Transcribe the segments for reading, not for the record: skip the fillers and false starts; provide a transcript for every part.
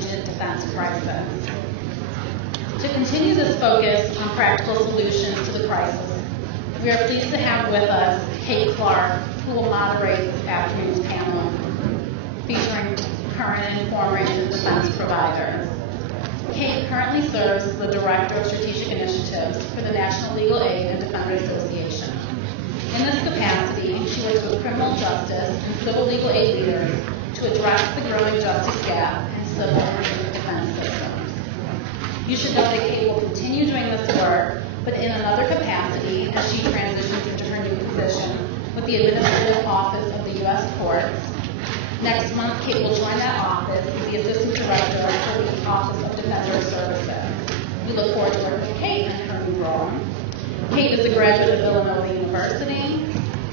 indigent defense crisis. To continue this focus on practical solutions to the crisis, we are pleased to have with us Kate Clark, who will moderate this afternoon's panel featuring current and former indigent defense providers. Kate currently serves as the Director of Strategic Initiatives for the National Legal Aid and Defender Association. In this capacity, she works with criminal justice and civil legal aid leaders to address the growing justice gap in civil and indigent defense systems. You should know that Kate will continue doing this work, but in another capacity as she transitions into her new position with the Administrative Office of the U.S. Courts. Next month, Kate will join that office as the Assistant Director for the Office of Defender Services. We look forward to working with Kate in her new role. Kate is a graduate of Villanova University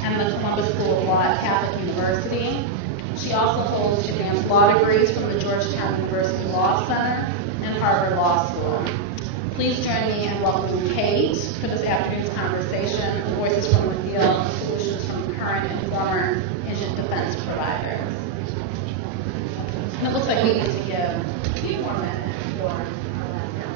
and the Columbus School of Law at Catholic University. She also holds advanced law degrees from the Georgetown University Law Center and Harvard Law School. Please join me in welcoming Kate for this afternoon's conversation, Voices from the Field and Solutions from Current and Former Indigent Defense Providers. And it looks like we need to give a few more minutes for our last panel.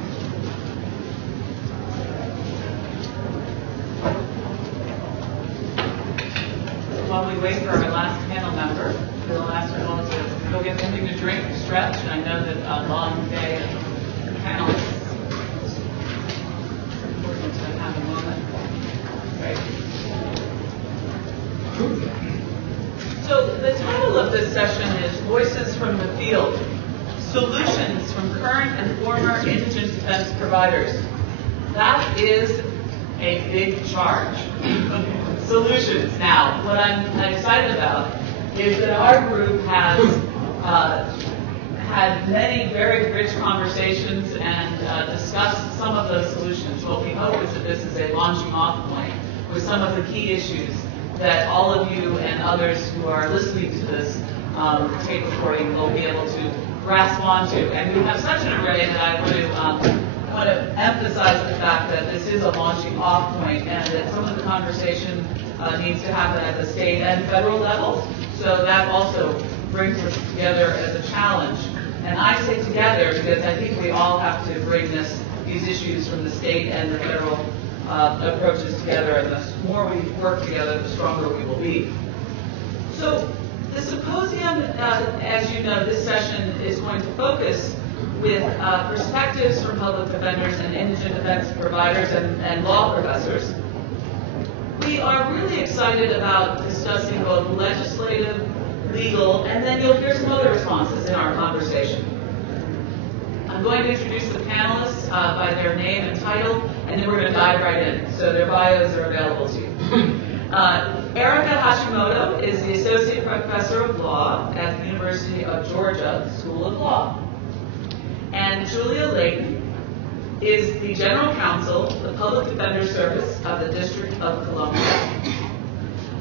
While we wait for our last panel member, we'll ask her all to go get something to drink, stretch, and I know that a long day of panelists. So the title of this session is Voices from the Field, Solutions from Current and Former Indigent Defense Providers. That is a big charge. Solutions. Now, what I'm excited about is that our group has had many very rich conversations and discussed some of those solutions. What we hope is that this is a launching off point with some of the key issues that all of you and others who are listening to this tape recording will be able to grasp onto. And we have such an array that I want to emphasize the fact that this is a launching off point and that some of the conversation needs to happen at the state and federal level. So that also brings us together as a challenge. And I say together because I think we all have to bring these issues from the state and the federal approaches together, and the more we work together, the stronger we will be. So the symposium, as you know, this session is going to focus with perspectives from public defenders and indigent defense providers and law professors. We are really excited about discussing both legislative, legal, and then you'll hear some other responses in our conversation. I'm going to introduce the panelists by their name and title, and then we're going to dive right in. So their bios are available to you. Erica Hashimoto is the Associate Professor of Law at the University of Georgia School of Law. And Julia Layton is the General Counsel of the Public Defender Service of the District of Columbia.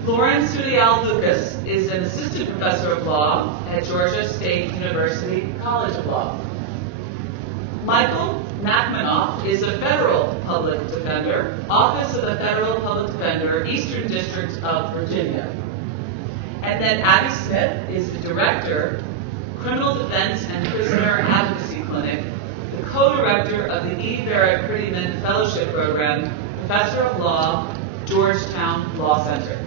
Lauren Studial-Lucas is an Assistant Professor of Law at Georgia State University College of Law. Michael Nachmanoff is a federal public defender, Office of the Federal Public Defender, Eastern District of Virginia. And then Abby Smith is the Director, Criminal Defense and Prisoner Advocacy Clinic, the co-director of the E. Barrett Prettyman Fellowship Program, Professor of Law, Georgetown Law Center.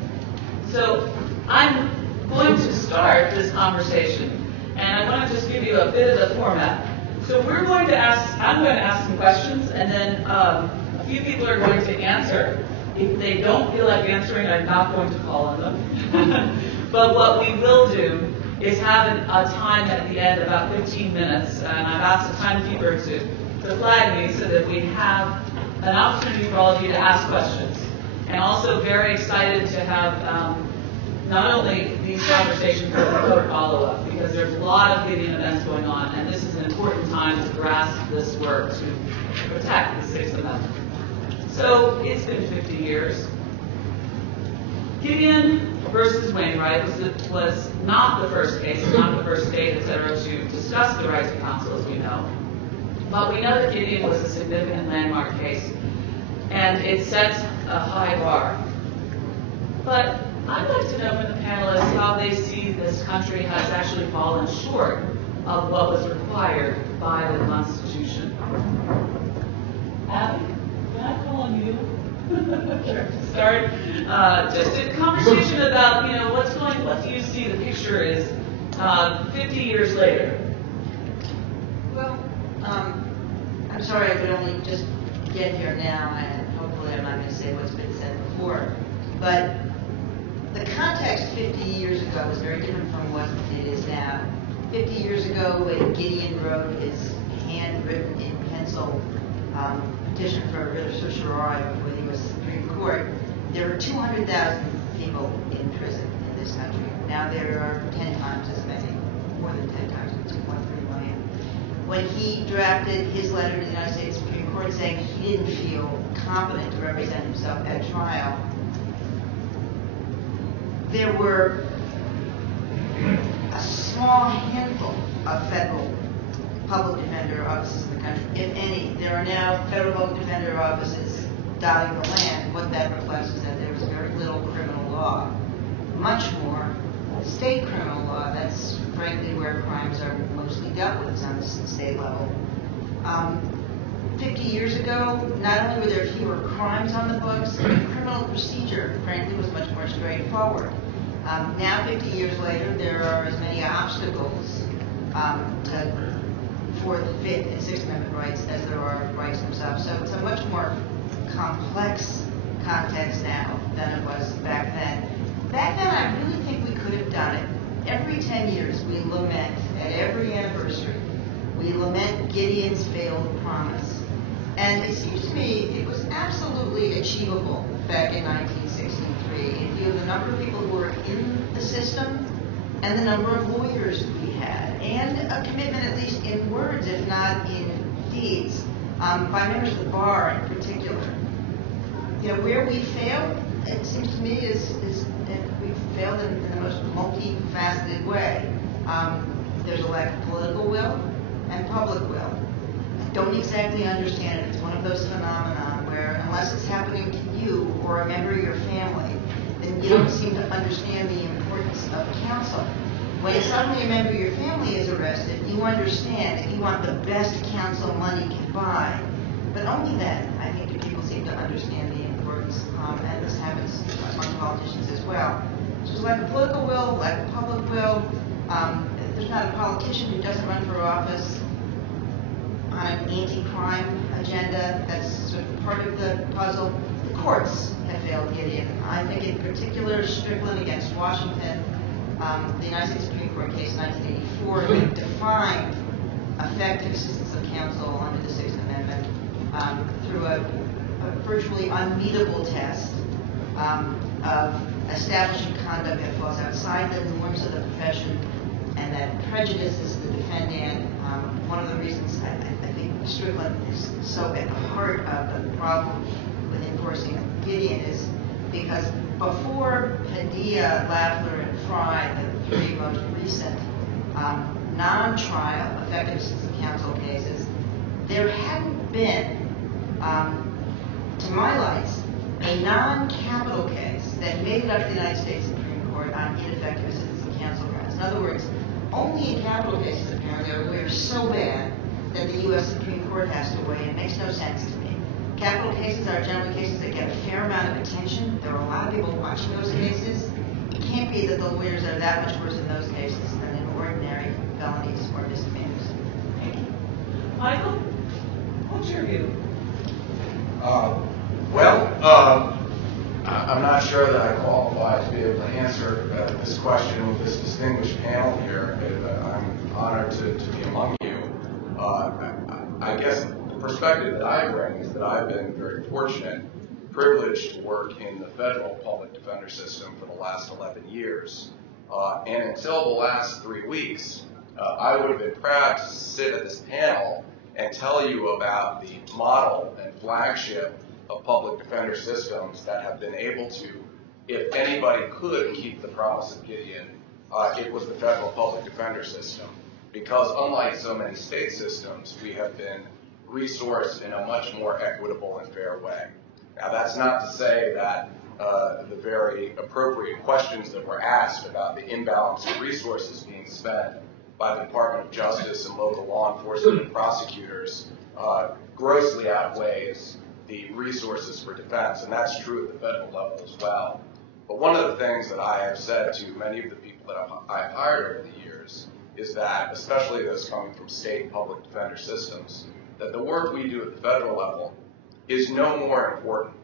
So I'm going to start this conversation, and I want to just give you a bit of the format. So I'm going to ask some questions, and then a few people are going to answer. If they don't feel like answering, I'm not going to call on them. But what we will do is have a time at the end, about 15 minutes, and I've asked the timekeeper to flag me so that we have an opportunity for all of you to ask questions. And also very excited to have not only these conversations, but the follow-up, because there's a lot of Gideon events going on, and this is an important time to grasp this work to protect the Sixth Amendment. So it's been 50 years. Gideon versus Wainwright was not the first case, not the first state, et cetera, to discuss the right to counsel, as we know. But we know that Gideon was a significant landmark case, and it sets a high bar. But I'd like to know from the panelists how they see this country has actually fallen short of what was required by the Constitution. Abby, can I call on you? To start just a conversation about, what do you see the picture is 50 years later? Well, I'm sorry I could only just get here now, and hopefully I'm not going to say what's been said before, but the context 50 years ago was very different from what it is now. 50 years ago, when Gideon wrote his handwritten in pencil petition for a writ of certiorari before the U.S. Supreme Court, there were 200,000 people in prison in this country. Now there are 10 times as many, more than 10 times, 2.3 million. When he drafted his letter to the United States Supreme Court saying he didn't feel competent to represent himself at trial, there were a small handful of federal public defender offices in the country, if any. There are now federal public defender offices dotting the land. What that reflects is that there was very little criminal law, much more state criminal law. That's frankly where crimes are mostly dealt with, is on the state level. 50 years ago, not only were there fewer crimes on the books, but criminal procedure, frankly, was much more straightforward. Now, 50 years later, there are as many obstacles for the Fifth and Sixth Amendment rights as there are rights themselves. So it's a much more complex context now than it was back then. Back then, I really think we could have done it. Every 10 years, we lament, at every anniversary, we lament Gideon's failed promise. And it seems to me it was absolutely achievable back in 1963 in view of the number of people who were in the system and the number of lawyers we had, and a commitment, at least in words, if not in deeds, by members of the bar in particular. Where we failed, it seems to me, is we've failed in the most multifaceted way. There's a lack of political will and public will. I don't exactly understand it. It's one of those phenomena where, unless it's happening to you or a member of your family, then you don't seem to understand the importance of counsel. When suddenly a member of your family is arrested, you understand that you want the best counsel money can buy. But only then, I think, do people seem to understand the importance, and this happens among politicians as well. So there's lack of political will, lack of public will. There's not a politician who doesn't run for office on an anti-crime agenda. That's sort of part of the puzzle. The courts have failed Gideon. I think in particular, Strickland against Washington, the United States Supreme Court case in 1984 defined effective assistance of counsel under the Sixth Amendment through a virtually unmeetable test of establishing conduct that falls outside the norms of the profession and that prejudices the defendant. One of the reasons I think Strickland is so at the heart of the problem with enforcing Gideon is because before Padilla, Lafler, and Fry, the three most recent non-trial effective assistance of counsel cases, there hadn't been, to my lights, a non-capital case that made it up to the United States Supreme Court on ineffective assistance of counsel grounds. In other words, only in capital cases, apparently, are lawyers so bad that the U.S. Supreme Court has to weigh in. It makes no sense to me. Capital cases are generally cases that get a fair amount of attention. There are a lot of people watching those cases. It can't be that the lawyers are that much worse in those cases than in ordinary felonies or misdemeanors. Thank you. Michael, what's your view? I'm not sure that I qualify to be able to answer this question with this distinguished panel here. I'm honored to be among you. I guess the perspective that I bring is that I've been very fortunate, privileged to work in the federal public defender system for the last 11 years. And until the last 3 weeks, I would have been proud to sit at this panel and tell you about the model and flagship of public defender systems that have been able to, if anybody could keep the promise of Gideon, it was the federal public defender system. Because unlike so many state systems, we have been resourced in a much more equitable and fair way. Now, that's not to say that the very appropriate questions that were asked about the imbalance of resources being spent by the Department of Justice and local law enforcement and prosecutors grossly outweighs the resources for defense, and that's true at the federal level as well. But one of the things that I have said to many of the people that I've hired over the years is that, especially those coming from state public defender systems, that the work we do at the federal level is no more important.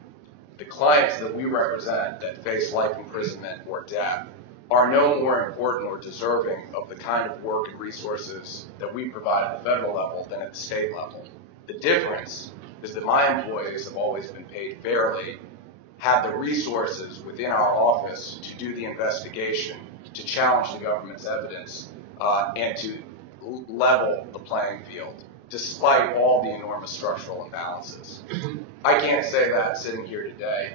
The clients that we represent that face life imprisonment or death are no more important or deserving of the kind of work and resources that we provide at the federal level than at the state level. The difference is that my employees have always been paid fairly, have the resources within our office to do the investigation, to challenge the government's evidence, and to level the playing field, despite all the enormous structural imbalances. I can't say that sitting here today.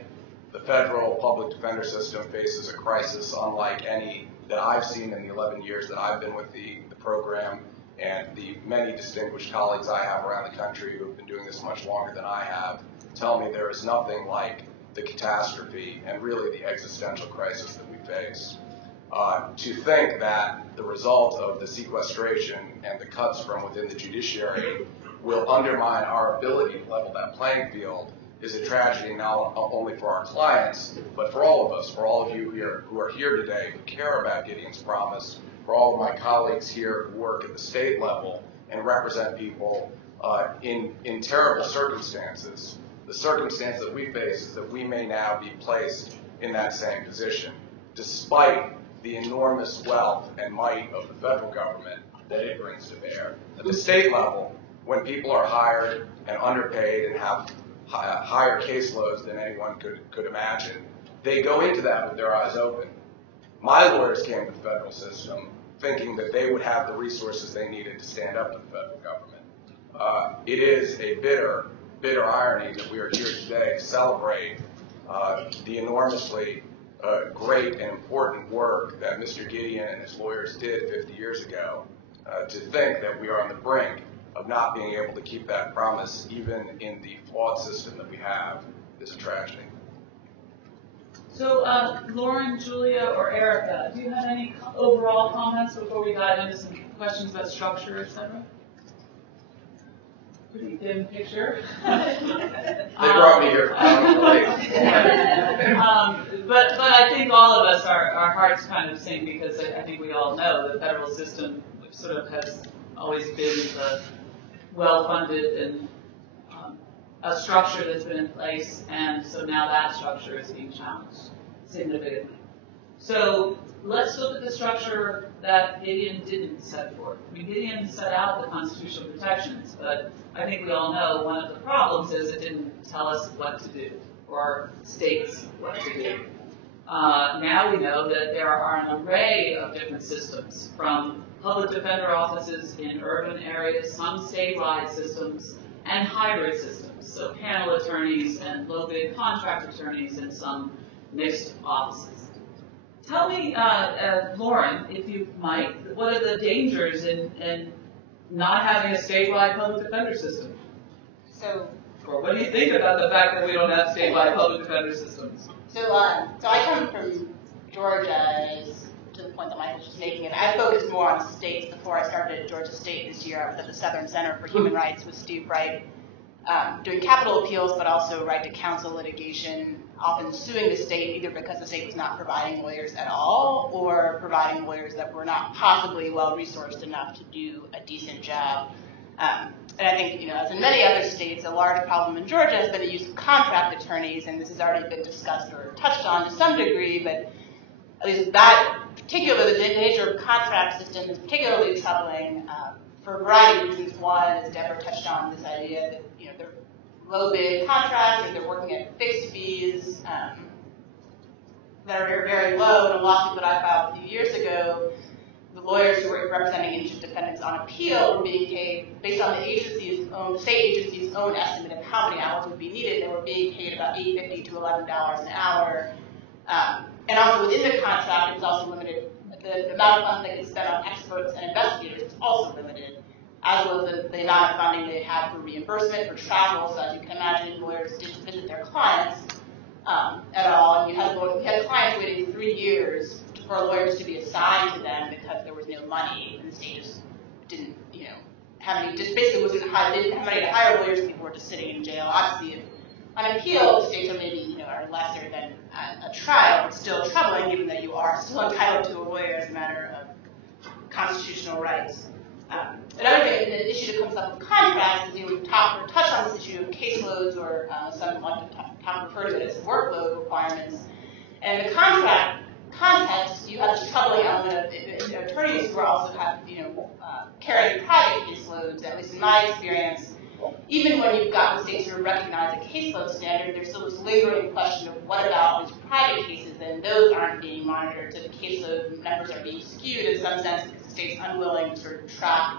The federal public defender system faces a crisis unlike any that I've seen in the 11 years that I've been with the program, and the many distinguished colleagues I have around the country who have been doing this much longer than I have tell me there is nothing like the catastrophe and really the existential crisis that we face. To think that the result of the sequestration and the cuts from within the judiciary will undermine our ability to level that playing field is a tragedy not only for our clients, but for all of us, for all of you here who are here today who care about Gideon's Promise, for all of my colleagues here who work at the state level and represent people in terrible circumstances. The circumstance that we face is that we may now be placed in that same position, despite the enormous wealth and might of the federal government that it brings to bear. At the state level, when people are hired and underpaid and have higher caseloads than anyone could imagine, they go into that with their eyes open. My lawyers came to the federal system thinking that they would have the resources they needed to stand up to the federal government. It is a bitter irony that we are here today to celebrate the enormously great and important work that Mr. Gideon and his lawyers did 50 years ago, to think that we are on the brink of not being able to keep that promise, even in the flawed system that we have, is a tragedy. So, Lauren, Julia, or Erica, do you have any overall comments before we dive into some questions about structure, et cetera? Pretty dim picture. They brought me here. But I think all of us, our hearts kind of sing, because I think we all know the federal system sort of has always been the well-funded and a structure that's been in place, and so now that structure is being challenged significantly. So let's look at the structure that Gideon didn't set forth. I mean, Gideon set out the constitutional protections, but I think we all know one of the problems is it didn't tell us what to do, or states what to do. Now we know that there are an array of different systems, from public defender offices in urban areas, some statewide systems, and hybrid systems. So panel attorneys and low-bid contract attorneys and some mixed offices. Tell me, Lauren, if you might, what are the dangers in not having a statewide public defender system? Or what do you think about the fact that we don't have statewide public defender systems? So I come from Georgia, to the point that Michael was just making, and I focused more on states before I started at Georgia State this year. I was at the Southern Center for Human Rights with Steve Wright, doing capital appeals, but also right to counsel litigation, often suing the state either because the state was not providing lawyers at all or providing lawyers that were not possibly well-resourced enough to do a decent job. And I think, as in many other states, a large problem in Georgia has been the use of contract attorneys, and this has already been discussed or touched on to some degree, but at least that particular, the nature of contract system is particularly troubling for a variety of reasons. One, as Deborah touched on, this idea that they're low-bid contracts, and they're working at fixed fees that are very, very low. In a lawsuit that I filed a few years ago, the lawyers who were representing indigent defendants on appeal were being paid based on the state agency's own estimate of how many hours would be needed. They were being paid about $8.50 to $11 an hour. And also within the contract, it was also limited. The amount of funds they could spend on experts and investigators was also limited, as was the amount of funding they had for reimbursement, for travel. So as you can imagine, lawyers didn't visit their clients at all. And you had clients waiting 3 years for lawyers to be assigned to them because there was was no money, and the state just didn't, just basically didn't have money to hire lawyers, and people were just sitting in jail. Obviously, if on appeal, the states are maybe, are lesser than a trial. It's still troubling, given that you are still entitled to a lawyer as a matter of constitutional rights. Another thing, an issue that comes up with contracts is we touch on this issue of caseloads, or some like to refer to it as workload requirements. And in the contract context, you have this troubling element of attorneys who are also carrying private caseloads. At least in my experience, even when you've got the states who recognize a caseload standard, there's still this lingering question of what about these private cases, and those aren't being monitored, so the caseload numbers are being skewed in some sense because the state's unwilling to sort of track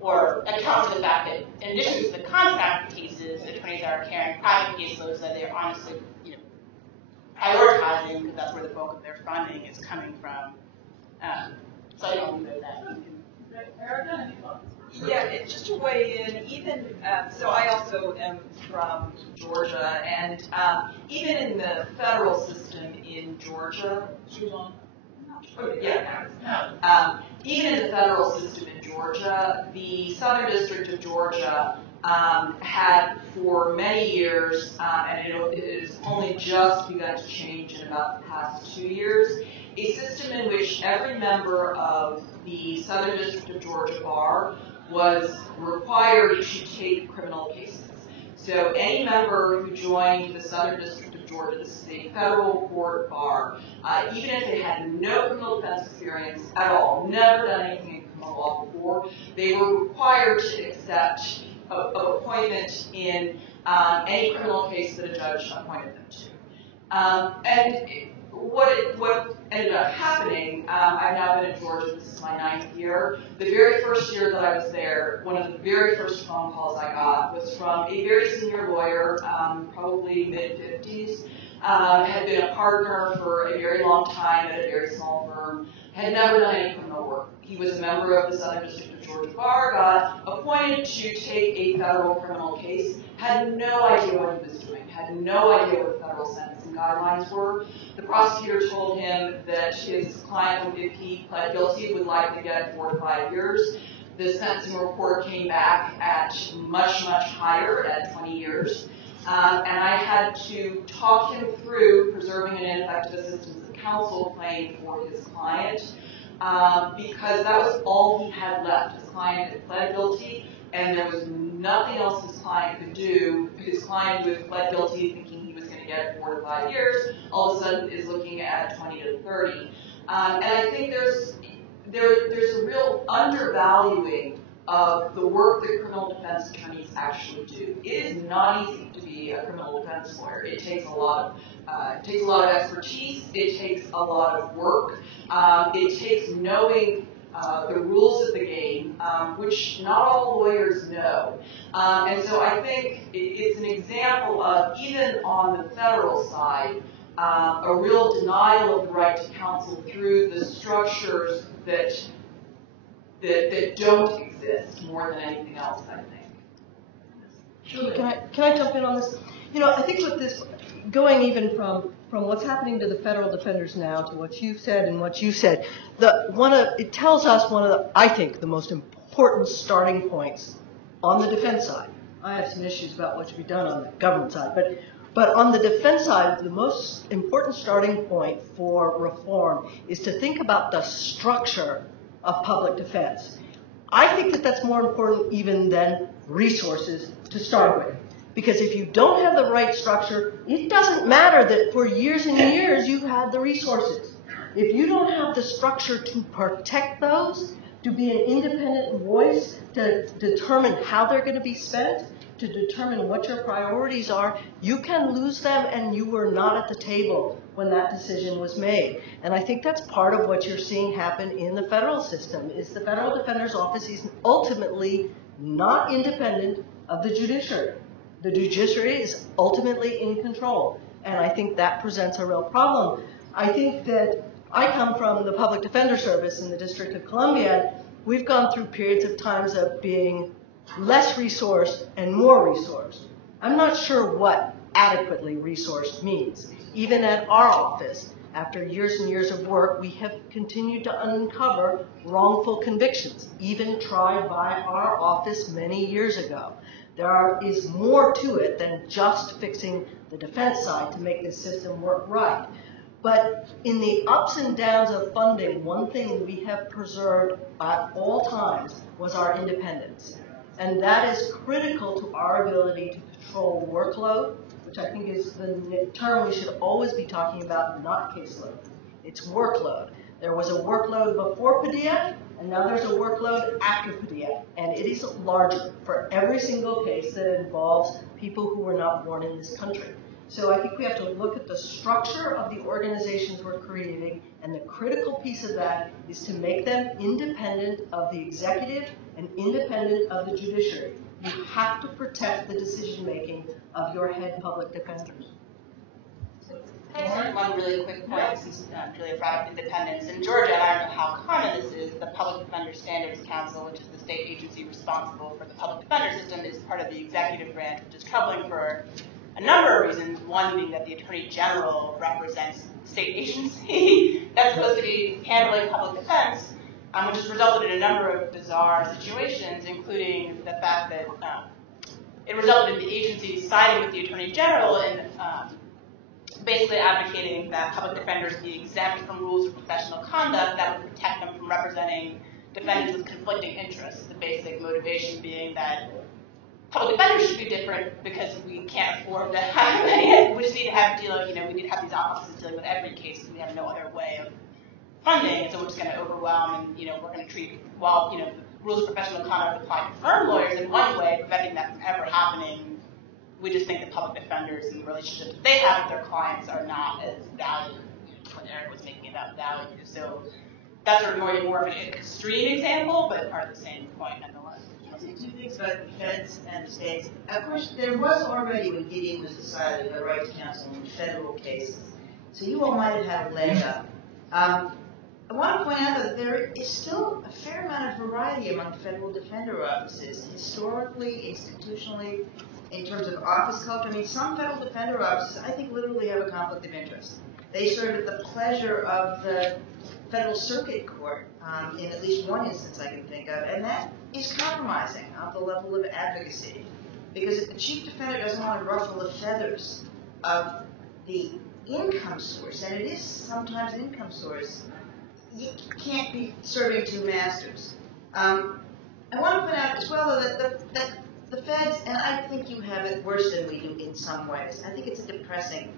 or account for the fact that in addition to the contract cases, attorneys are carrying private caseloads that they're honestly, prioritizing because that's where the bulk of their funding is coming from. So I don't know that. Erica, any thoughts? Yeah, just to weigh in, even, so I also am from Georgia, and even in the federal system in Georgia, even in the federal system in Georgia, the Southern District of Georgia had for many years, and it has only just begun to change in about the past 2 years, a system in which every member of the Southern District of Georgia bar was required to take criminal cases. So any member who joined the Southern District of Georgia, this is a federal court bar, even if they had no criminal defense experience at all, never done anything in criminal law before, they were required to accept an appointment in any criminal case that a judge appointed them to. What ended up happening, I've now been in Georgia, this is my 9th year. The very first year that I was there, one of the very first phone calls I got was from a very senior lawyer, probably mid-50s, had been a partner for a very long time at a very small firm, had never done any criminal work. He was a member of the Southern District of Georgia bar, got appointed to take a federal criminal case, had no idea what he was doing, had no idea what the federal sentencing guidelines were. The prosecutor told him that his client, if he pled guilty, would likely get 4 to 5 years. The sentencing report came back at much, much higher, at 20 years. And I had to talk him through preserving an ineffective assistance of counsel claim for his client, because that was all he had left. His client had pled guilty, and there was nothing else his client could do. His client who had pled guilty thinking he was going to get 4 to 5 years, all of a sudden is looking at 20 to 30. And I think there's a real undervaluing of the work that criminal defense attorneys actually do. It is not easy to be a criminal defense lawyer. It takes a lot of expertise. It takes a lot of work. It takes knowing the rules of the game, which not all lawyers know. And so I think it's an example of, even on the federal side, a real denial of the right to counsel through the structures that don't exist more than anything else, I think. Sure. Can I jump in on this? I think with this, going even from what's happening to the federal defenders now to what you've said and what you said, it tells us one of the, I think, the most important starting points on the defense side. I have some issues about what should be done on the government side, but on the defense side, the most important starting point for reform is to think about the structure of public defense. I think that that's more important even than resources to start with. Because if you don't have the right structure, it doesn't matter that for years and years you've had the resources. If you don't have the structure to protect those, to be an independent voice, to determine how they're going to be spent, to determine what your priorities are, you can lose them, and you were not at the table when that decision was made. And I think that's part of what you're seeing happen in the federal system, is the federal defender's office is ultimately not independent of the judiciary. The judiciary is ultimately in control, and I think that presents a real problem. I think that I come from the Public Defender Service in the District of Columbia. We've gone through periods of times of being less resourced and more resourced. I'm not sure what adequately resourced means. Even at our office, after years and years of work, we have continued to uncover wrongful convictions, even tried by our office many years ago. There is more to it than just fixing the defense side to make this system work right. But in the ups and downs of funding, one thing we have preserved at all times was our independence. And that is critical to our ability to control workload, which I think is the term we should always be talking about, not caseload. It's workload. There was a workload before Padilla, and now there's a workload after Padilla, and it is larger for every single case that involves people who were not born in this country. So I think we have to look at the structure of the organizations we're creating, and the critical piece of that is to make them independent of the executive and independent of the judiciary. You have to protect the decision-making of your head public defenders. Can I just make one really quick point, since Julia brought up independence? In Georgia, and I don't know how common this is, the Public Defender Standards Council, which is the state agency responsible for the public defender system, is part of the executive branch, which is troubling for a number of reasons. One being that the Attorney General represents the state agency that's supposed to be handling public defense, which has resulted in a number of bizarre situations, including the fact that it resulted in the agency siding with the Attorney General and basically advocating that public defenders be exempt from rules of professional conduct that would protect them from representing defendants with conflicting interests. The basic motivation being that public defenders should be different because we can't afford to have many. We just need to have we need to have these offices dealing with every case because we have no other way of funding, and so we're just going to overwhelm, and we're going to treat rules of professional conduct apply to firm lawyers in one way, preventing that from ever happening. We just think that public defenders and the relationships they have with their clients are not as valued when Eric was making it up value. So that's sort of more of an extreme example, but part of the same point nonetheless. Two things about the feds and the states. Of course, there was already, when Gideon was decided, a right to counsel in federal cases. So you all might have had a leg up. I want to point out that there is still a fair amount of variety among federal defender offices, historically, institutionally, in terms of office culture. I mean, some federal defender offices, I think, literally have a conflict of interest. They serve at the pleasure of the Federal Circuit Court in at least one instance I can think of, and that is compromising on the level of advocacy. Because if the chief defender doesn't want to ruffle the feathers of the income source, and it is sometimes an income source, you can't be serving two masters. I want to point out as well that the feds, and I think you have it worse than we do in some ways. I think it's a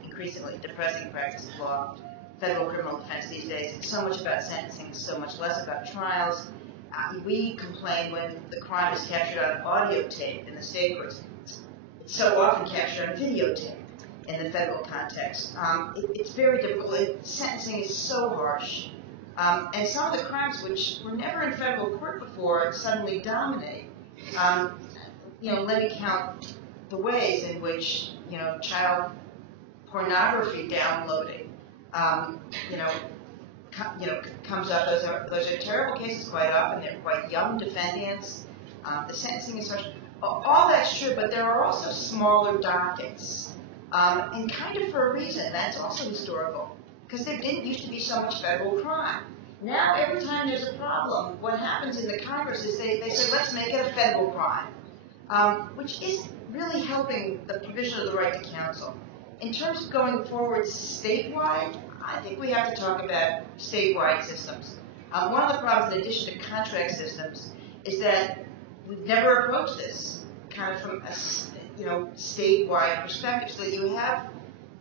increasingly depressing practice of law, federal criminal defense these days. It's so much about sentencing, so much less about trials. We complain when the crime is captured on audio tape in the state courts. It's so often captured on videotape in the federal context. It's very difficult. Sentencing is so harsh. And some of the crimes which were never in federal court before suddenly dominate. Let me count the ways in which, child pornography downloading, comes up. Those are terrible cases quite often. They're quite young defendants. The sentencing is harsh. All that's true, but there are also smaller dockets. And kind of for a reason, that's also historical. Because there didn't used to be so much federal crime. Now, every time there's a problem, what happens in the Congress is they say, let's make it a federal crime, which isn't really helping the provision of the right to counsel. In terms of going forward statewide, I think we have to talk about statewide systems. One of the problems, in addition to contract systems, is that we've never approached this kind of from a statewide perspective. So you have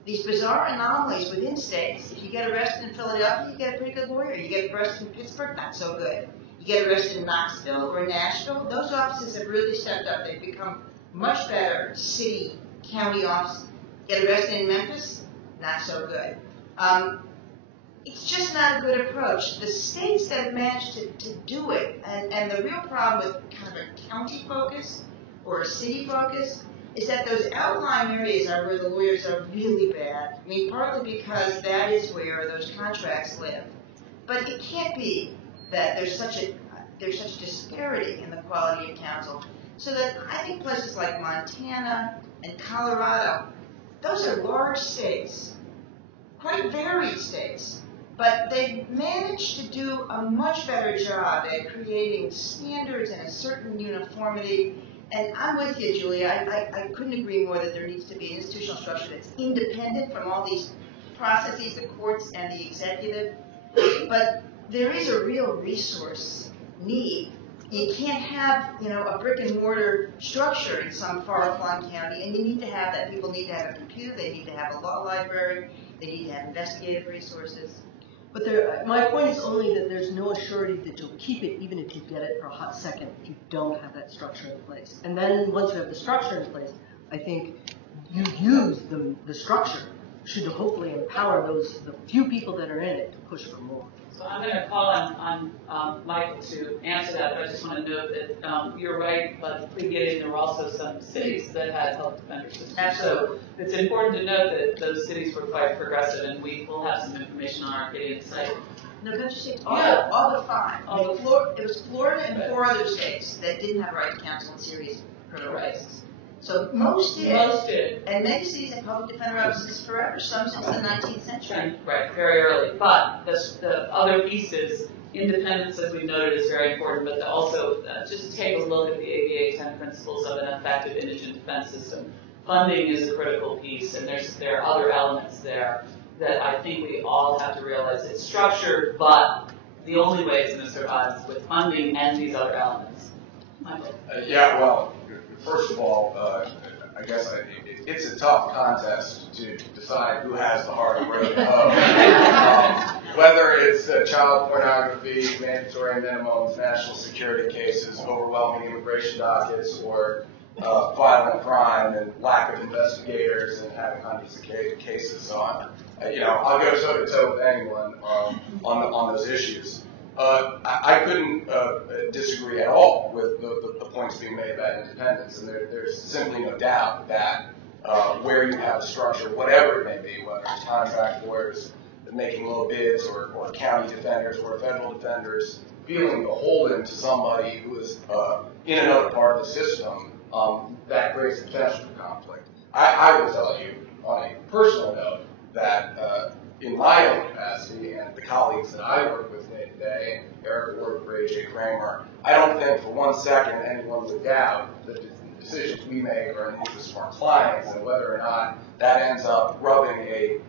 these bizarre anomalies within states. If you get arrested in Philadelphia, you get a pretty good lawyer. You get arrested in Pittsburgh, not so good. You get arrested in Knoxville or Nashville, those offices have really stepped up. They've become much better city, county offices. Get arrested in Memphis, not so good. It's just not a good approach. The states that have managed to do it, and the real problem with kind of a county focus or a city focus, is that those outlying areas are where the lawyers are really bad. I mean, partly because that is where those contracts live. But it can't be that there's such a disparity in the quality of counsel. So that I think places like Montana and Colorado, those are large states. quite varied states, but they've managed to do a much better job at creating standards and a certain uniformity. And I'm with you, Julie. I couldn't agree more that there needs to be an institutional structure that's independent from all these processes, the courts and the executive. But there is a real resource need. You can't have, a brick and mortar structure in some far-flung county, and you need to have that. People need to have a computer. They need to have a law library. They need to have investigative resources. But my point is only that there's no assurity that you'll keep it even if you get it for a hot second if you don't have that structure in place. And then once you have the structure in place, I think you use the structure should hopefully empower the few people that are in it to push for more. So I'm going to call on Michael to answer that, but I just want to note that you're right, but pre-Gideon there were also some cities that had health defender systems. Absolutely. So it's important to note that those cities were quite progressive, and we will have some information on our Gideon site. No, don't you say all the five? It was Florida and 4 other states that didn't have right to counsel in serious criminal cases. So most did. Most did. And many cities have public defender offices forever, some since the 19th century. Right, very early. But the other pieces, independence, as we noted, is very important, but also just take a look at the ABA 10 principles of an effective indigent defense system. Funding is a critical piece, and there are other elements there that I think we all have to realize. It's structured, but the only way it's going to survive is with funding and these other elements. Michael? Yeah, well, first of all, I guess it's a tough contest to decide who has the harder road to hoe. Whether it's child pornography, mandatory minimums, national security cases, overwhelming immigration dockets, or violent crime and lack of investigators and having hundreds of cases. So I'll go toe to toe with anyone on those issues. I couldn't disagree at all with the points being made about independence, and there's simply no doubt that where you have a structure, whatever it may be, whether it's contract lawyers making low bids or county defenders or federal defenders, feeling beholden to somebody who is in another part of the system, that creates the potential for conflict. I will tell you on a personal note that in my own capacity and the colleagues that I work with day to day, Eric Ward, A.J. Kramer, I don't think for 1 second anyone would doubt that the decisions we make are in the interest of our clients, and whether or not that ends up rubbing a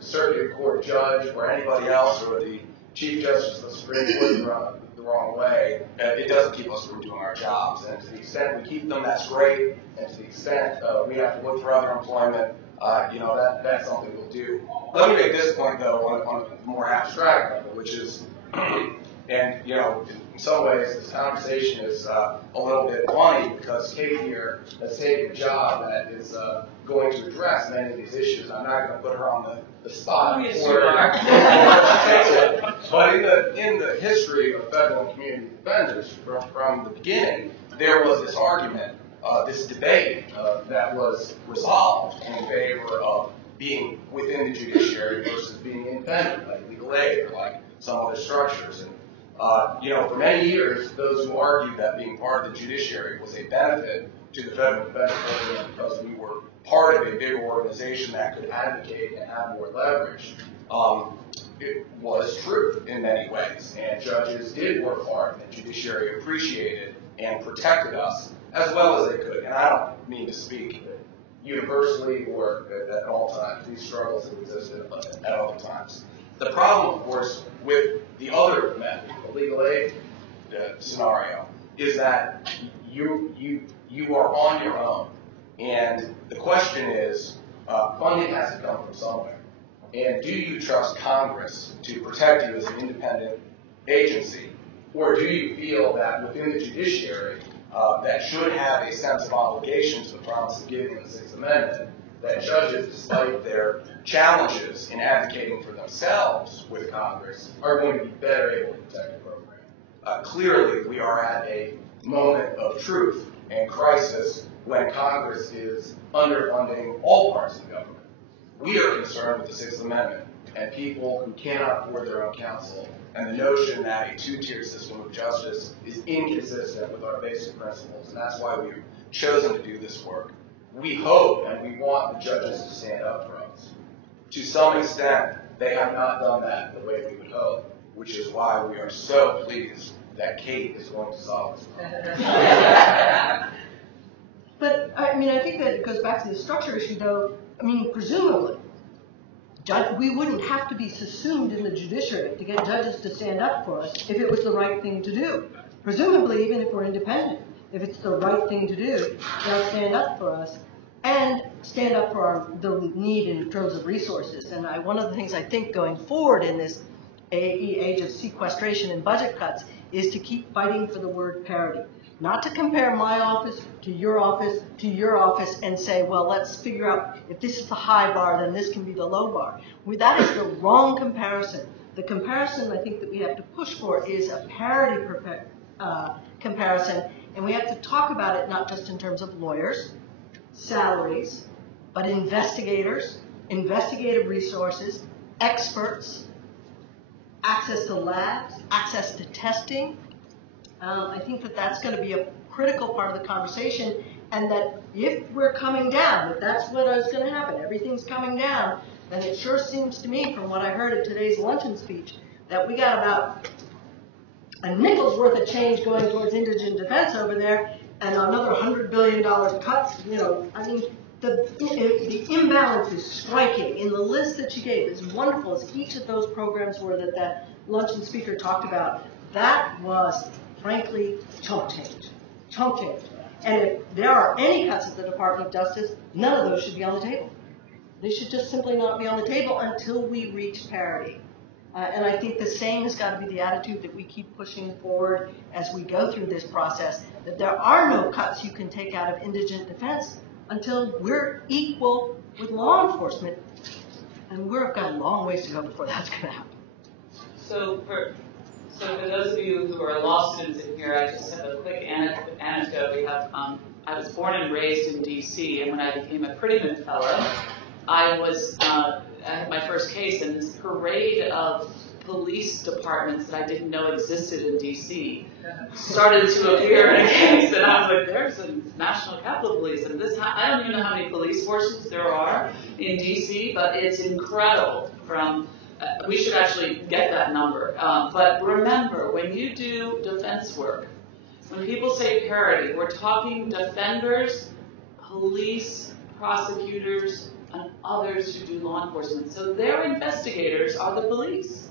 circuit court judge or anybody else or the Chief Justice of the Supreme Court the wrong way, it doesn't keep us from doing our jobs. And to the extent we keep them, that's great. And to the extent we have to look for other employment, that's something we'll do. Let me make this point, though, on a more abstract level, which is, and, in some ways this conversation is a little bit funny because Kate here has taken a job that is going to address many of these issues. I'm not going to put her on the spot. Yes, you are. But in the history of federal and community defenders, from the beginning, there was this argument, this debate that was resolved in favor of being within the judiciary versus being independent, like legal aid or like some other structures. And for many years, those who argued that being part of the judiciary was a benefit to the federal defense program because we were part of a bigger organization that could advocate and have more leverage, it was true in many ways. And judges did work hard, and the judiciary appreciated and protected us as well as they could. And I don't mean to speak universally or at all times. These struggles have existed at other times. The problem, of course, with the other method, the legal aid scenario, is that you are on your own. And the question is, funding has to come from somewhere. And do you trust Congress to protect you as an independent agency? Or do you feel that within the judiciary that should have a sense of obligation to the promise of Gideon in the Sixth Amendment, that judges, despite their challenges in advocating for themselves with Congress, are going to be better able to protect the program? Clearly, we are at a moment of truth and crisis when Congress is underfunding all parts of the government. We are concerned with the Sixth Amendment and people who cannot afford their own counsel, and the notion that a two-tier system of justice is inconsistent with our basic principles, and that's why we've chosen to do this work. We hope and we want the judges to stand up for us. To some extent, they have not done that the way we would hope, which is why we are so pleased that Kate is going to solve this problem. But, I mean, I think that it goes back to the structure issue, though. I mean, presumably, we wouldn't have to be subsumed in the judiciary to get judges to stand up for us if it was the right thing to do. Presumably, even if we're independent, if it's the right thing to do, they'll stand up for us and stand up for the need in terms of resources. And one of the things I think going forward in this age of sequestration and budget cuts is to keep fighting for the word parity. Not to compare my office to your office to your office and say, well, let's figure out if this is the high bar, then this can be the low bar. That is the wrong comparison. The comparison I think that we have to push for is a parity comparison, and we have to talk about it not just in terms of lawyers, salaries, but investigators, investigative resources, experts, access to labs, access to testing. I think that that's going to be a critical part of the conversation, and that if we're coming down, if that's what is going to happen, everything's coming down, then it sure seems to me from what I heard at today's luncheon speech that we got about a nickel's worth of change going towards indigent defense over there, and another $100 billion cuts. You know, I mean, the imbalance is striking. In the list that you gave, as wonderful as each of those programs were that luncheon speaker talked about, that was, frankly, chump change. Chump change. And if there are any cuts at the Department of Justice, none of those should be on the table. They should just simply not be on the table until we reach parity. And I think the same has got to be the attitude that we keep pushing forward as we go through this process, that there are no cuts you can take out of indigent defense until we're equal with law enforcement. And we've got a long ways to go before that's going to happen. So for those of you who are law students in here, I just have a quick anecdote. We have, I was born and raised in D.C., and when I became a Prettyman Fellow, I had my first case, and this parade of police departments that I didn't know existed in D.C. started to appear in a case, and I was like, there's a National Capitol Police, and I don't even know how many police forces there are in D.C., but it's incredible. We should actually get that number. But remember, when you do defense work, when people say parity, we're talking defenders, police, prosecutors, and others who do law enforcement. So their investigators are the police.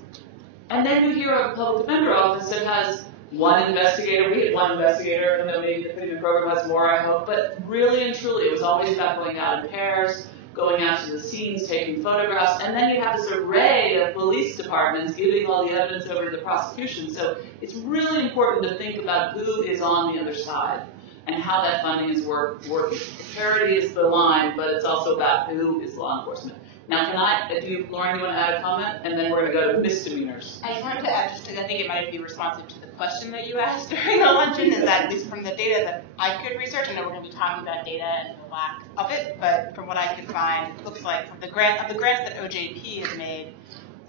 And then you hear a public defender office that has one investigator. We had one investigator, and then maybe the Prettyman program has more, I hope. But really and truly, it was always about going out in pairs, going out to the scenes, taking photographs, and then you have this array of police departments giving all the evidence over to the prosecution. So it's really important to think about who is on the other side and how that funding is working. Parity is the line, but it's also about who is law enforcement. Now, Lauren, you want to add a comment? And then we're going to go to misdemeanors. I just wanted to add, just because I think it might be responsive to the question that you asked during the luncheon, is that at least from the data that I could research, I know we're going to be talking about data and the lack of it, but from what I could find, it looks like from the grants that OJP has made,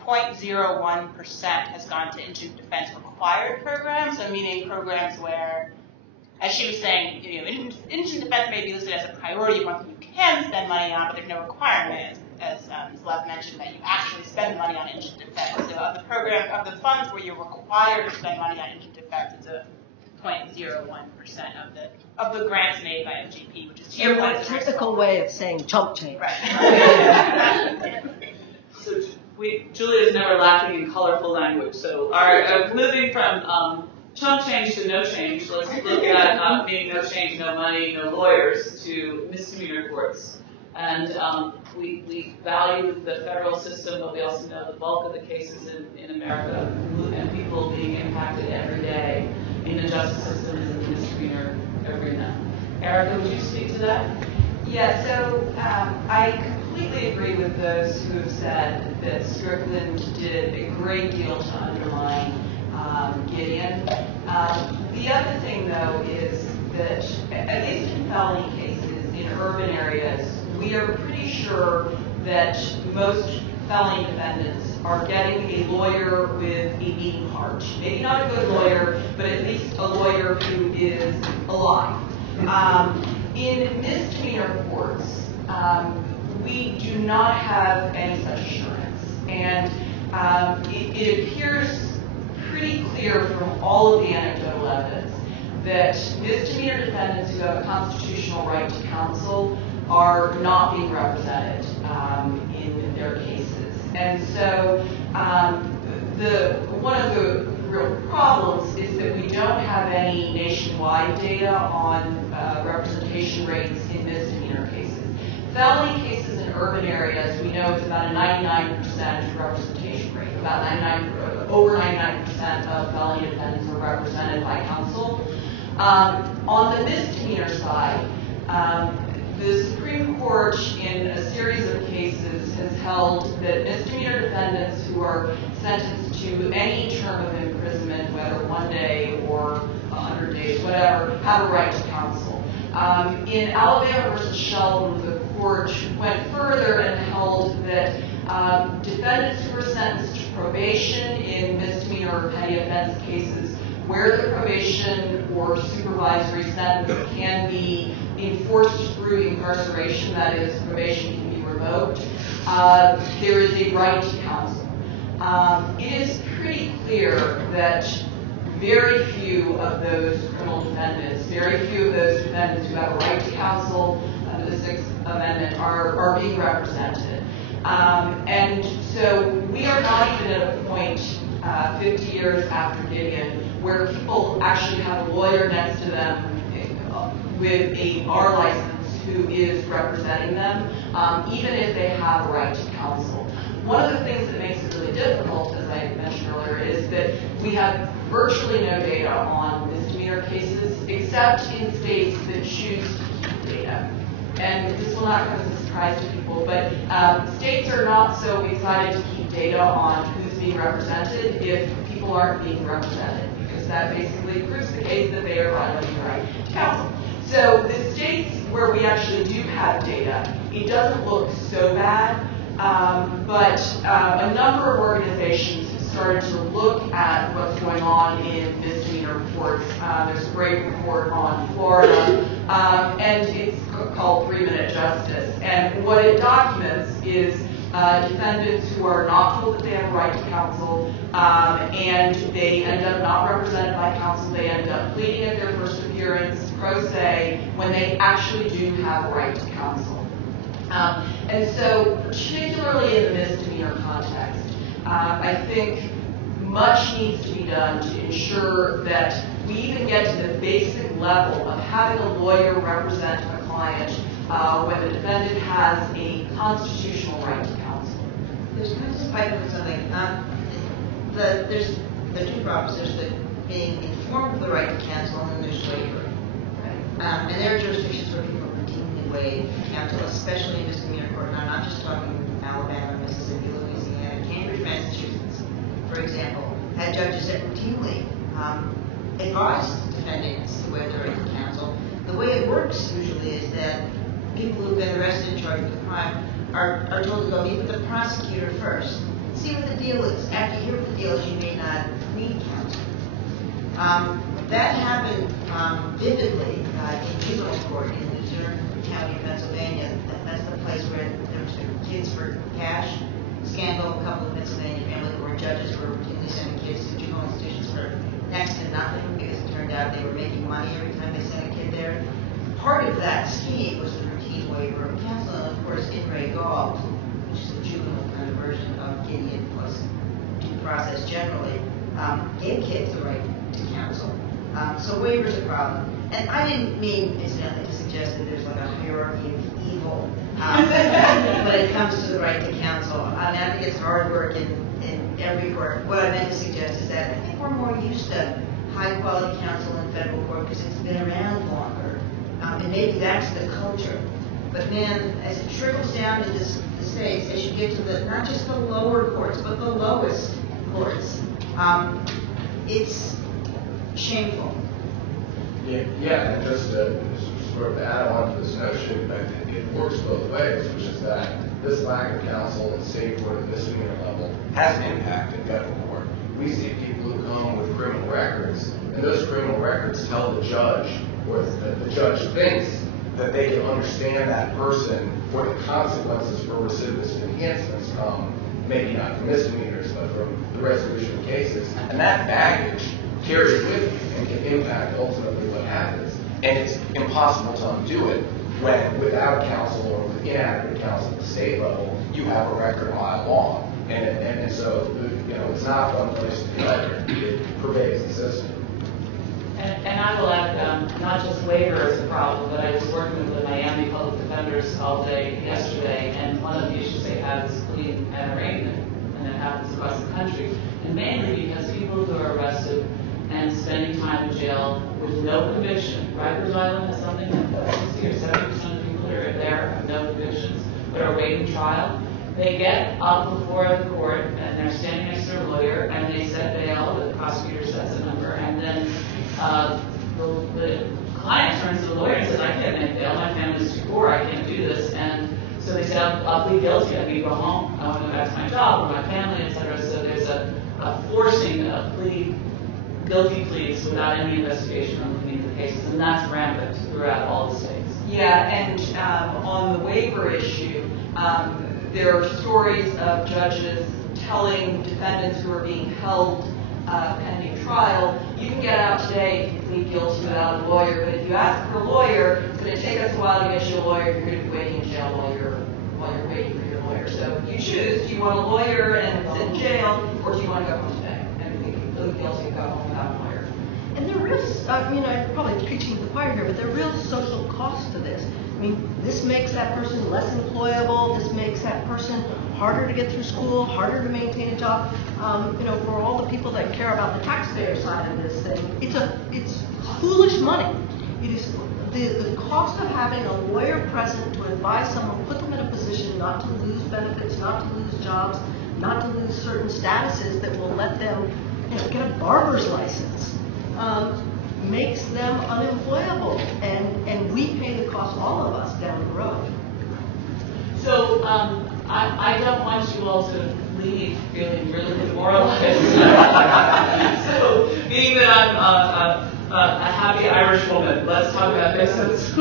0.01% has gone to indigent defense required programs, so meaning programs where, as she was saying, indigent defense may be listed as a priority, one thing you can spend money on, but there's no requirement, as Ms. Lev mentioned, that you actually spend money on indigent defense. So of the funds where you're required to spend money on indigent defense, it's a 0.01% of the grants made by OGP, which is to your point. A technical way of saying chump change. Right. So Julia's never lacking in colorful language. So moving from chump change to no change, let's look at meaning no change, no money, no lawyers, to misdemeanor courts. And we value the federal system, but we also know the bulk of the cases in America and people being impacted every day in the justice system is in the misdemeanor arena. Erica, would you speak to that? Yeah, so I completely agree with those who have said that Strickland did a great deal to undermine Gideon. The other thing, though, is that at least in felony cases in urban areas, we are pretty sure that most felony defendants are getting a lawyer with a beating heart. Maybe not a good lawyer, but at least a lawyer who is alive. In misdemeanor courts, we do not have any such assurance. And it appears pretty clear from all of the anecdotal evidence that misdemeanor defendants who have a constitutional right to counsel are not being represented in their cases. And so one of the real problems is that we don't have any nationwide data on representation rates in misdemeanor cases. Felony cases in urban areas, we know it's about a 99% representation rate. Over 99% of felony defendants are represented by counsel. On the misdemeanor side, the Supreme Court, in a series of cases, has held that misdemeanor defendants who are sentenced to any term of imprisonment, whether 1 day or 100 days, whatever, have a right to counsel. In Alabama versus Sheldon, the court went further and held that defendants who were sentenced to probation in misdemeanor or petty offense cases where the probation or supervisory sentence can be enforced through incarceration, that is, probation can be revoked, there is a right to counsel. It is pretty clear that very few of those criminal defendants, very few of those defendants who have a right to counsel under the Sixth Amendment are being represented. And so we are not even at a point 50 years after Gideon where people actually have a lawyer next to them with a bar license who is representing them, even if they have a right to counsel. One of the things that makes it really difficult, as I mentioned earlier, is that we have virtually no data on misdemeanor cases, except in states that choose to keep data. And this will not come as a surprise to people, but states are not so excited to keep data on who's being represented if people aren't being represented, because that basically proves the case that they are violating the right to counsel. So the states where we actually do have data, it doesn't look so bad, but a number of organizations have started to look at what's going on in misdemeanor courts. There's a great report on Florida, and it's called 3-Minute Justice. And what it documents is defendants who are not told that they have a right to counsel, and they end up not represented by counsel. They end up pleading at their first appearance, pro se, when they actually do have a right to counsel. And so, particularly in the misdemeanor context, I think much needs to be done to ensure that we even get to the basic level of having a lawyer represent a client when the defendant has a constitutional right to counsel. There's kind of spike with something. There's the two problems. There's the being informed of the right to counsel, and then there's waiver. Right? And there are jurisdictions where people routinely waive counsel, especially in misdemeanor court. And I'm not just talking Alabama, Mississippi, Louisiana, Cambridge, Massachusetts, for example, had judges that routinely advised defendants to waive their right to counsel. The way it works usually is that people who've been arrested and charged with a crime are told to go meet with the prosecutor first, see what the deal is. After you hear what the deal is, you may not need counsel. That happened vividly in juvenile court in Luzerne County, Pennsylvania. That's the place where there was kids for cash scandal. A couple of Pennsylvania families where judges were routinely sending kids to juvenile institutions for next to nothing because it turned out they were making money every time they sent a kid there. Part of that scheme was the routine waiver of counsel, and of course, in Ray Gall, which is a juvenile kind of version of Gideon plus due process generally, gave kids the right to counsel. So waiver is a problem. And I didn't mean, incidentally, to suggest that there's like a hierarchy of evil when it comes to the right to counsel. I mean, I think it's hard work in every court. What I meant to suggest is that I think we're more used to high-quality counsel in federal court because it's been around longer. And maybe that's the culture. But man, as it trickles down to the states, as you get to the not just the lower courts, but the lowest courts, it's shameful. Yeah, and just to sort of add on to this notion, I think it works both ways, which is that this lack of counsel at state court at the misdemeanor level has an impact in federal court. We see people who come with criminal records, and those criminal records tell the judge, or the judge thinks that they can understand that person for the consequences for recidivist enhancements come, maybe not from misdemeanors, but from the resolution of cases. And that baggage carries with you and can impact ultimately what happens. And it's impossible to undo it when, without counsel or with inadequate counsel at the state level, you have a record mile long. And so, it's not one place to be. It pervades the system. And I will add, not just waiver is a problem, but I was working with the Miami public defenders all day yesterday, and one of the issues they have is plea and arraignment, and it happens across the country. And mainly because people who are arrested and spending time in jail with no conviction. Rikers Island is something that 60 or 70% of people that are there have no convictions, but are awaiting trial. They get up before the court, and they're standing next to their lawyer, and they set bail, the prosecutor sets a number, and then the client turns to the lawyer and says, I can't make bail, my family's too poor, I can't do this. And so they say, I'll plead guilty, I need to go home, I want to go back to my job or my family, etc. So there's a forcing of guilty pleas without any investigation on looking into the cases, and that's rampant throughout all the states. Yeah, and on the waiver issue, there are stories of judges telling defendants who are being held pending trial, you can get out today if you plead guilty without a lawyer, but if you ask for a lawyer, it's going to take us a while to get you a lawyer, you're going to be waiting in jail while you're waiting for your lawyer. So you choose, do you want a lawyer and sit in jail, or do you want to go home today? And if you plead guilty and go home without a lawyer. And there is, I'm probably preaching to the choir here, but there are real social costs to this. I mean, this makes that person less employable. This makes that person harder to get through school, harder to maintain a job. For all the people that care about the taxpayer side of this thing, it's foolish money. It is the cost of having a lawyer present to advise someone, put them in a position not to lose benefits, not to lose jobs, not to lose certain statuses that will let them get a barber's license. Makes them unemployable, and we pay the cost, all of us, down the road. So I don't want you all to leave feeling really demoralized. So being that I'm a happy Irish woman, let's talk about fixes.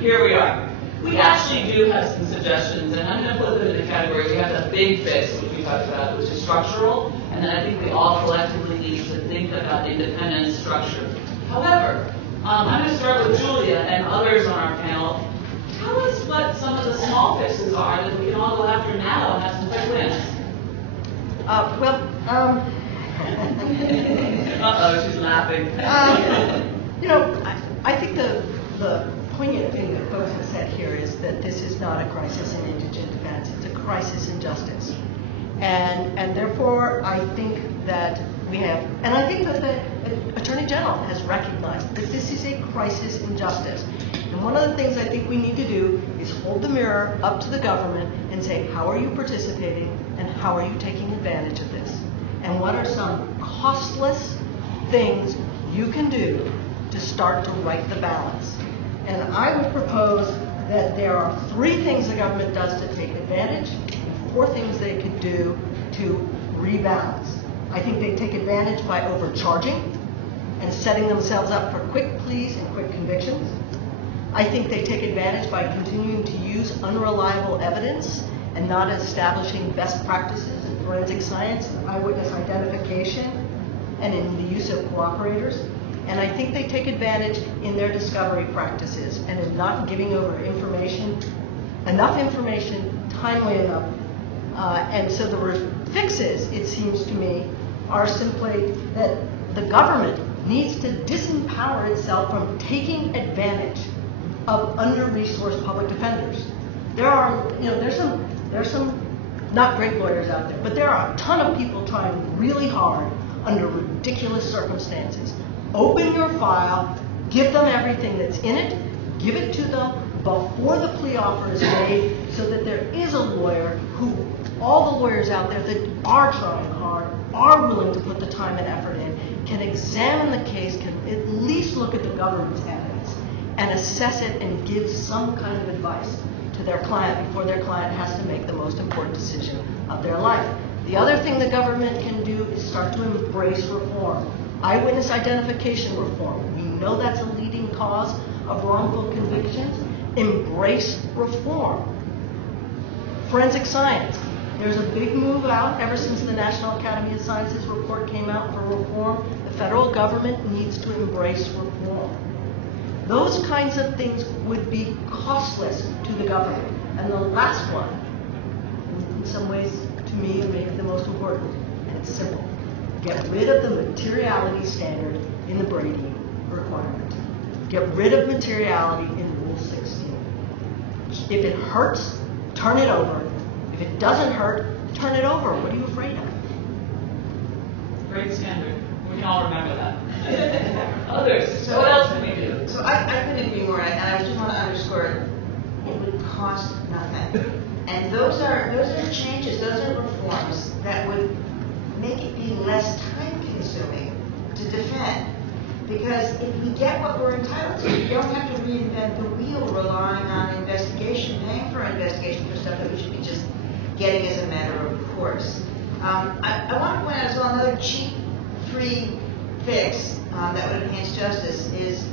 Here we are. We actually do have some suggestions, and I'm going to put them in the category. We have the big fix, which we talked about, which is structural, and then I think we all collectively need to think about independent structure. However, I'm going to start with Julia and others on our panel. Tell us what some of the small fixes are that we can all go after now and have some quick wins. Uh-oh, she's laughing. I think the poignant thing that folks have said here is that this is not a crisis in indigent defense, it's a crisis in justice. And therefore, I think that we have, and I think that the Attorney General has recognized that this is a crisis in justice. And one of the things I think we need to do is hold the mirror up to the government and say, how are you participating and how are you taking advantage of this? And what are some costless things you can do to start to right the balance? And I would propose that there are 3 things the government does to take advantage and 4 things they could do to rebalance. I think they take advantage by overcharging and setting themselves up for quick pleas and quick convictions. I think they take advantage by continuing to use unreliable evidence and not establishing best practices in forensic science, eyewitness identification, and in the use of cooperators. And I think they take advantage in their discovery practices and in not giving over enough information, timely enough. And so the fixes, it seems to me, are simply that the government needs to disempower itself from taking advantage of under-resourced public defenders. There's some not great lawyers out there, but there are a ton of people trying really hard under ridiculous circumstances. Open your file, give them everything that's in it, give it to them before the plea offer is made so that there is a lawyer who, all the lawyers out there that are trying hard, are willing to put the time and effort in, can examine the case, can at least look at the government's evidence and assess it and give some kind of advice to their client before their client has to make the most important decision of their life. The other thing the government can do is start to embrace reform. Eyewitness identification reform. We know that's a leading cause of wrongful convictions. embrace reform. Forensic science. There's a big move out ever since the National Academy of Sciences report came out for reform. The federal government needs to embrace reform. Those kinds of things would be costless to the government. And the last one, in some ways, to me, maybe the most important, and it's simple. Get rid of the materiality standard in the Brady requirement. Get rid of materiality in Rule 16. If it hurts, turn it over. If it doesn't hurt, turn it over. What are you afraid of? Great standard. We can all remember that. Others, So what else can we do? So I couldn't agree more, and I just want to underscore, it would cost nothing. And those are changes, those are reforms that would make it be less time-consuming to defend. Because if we get what we're entitled to, we don't have to reinvent the wheel relying on investigation, paying for investigation for stuff that we should be just getting as a matter of course. I want to point out as well another cheap, free fix that would enhance justice is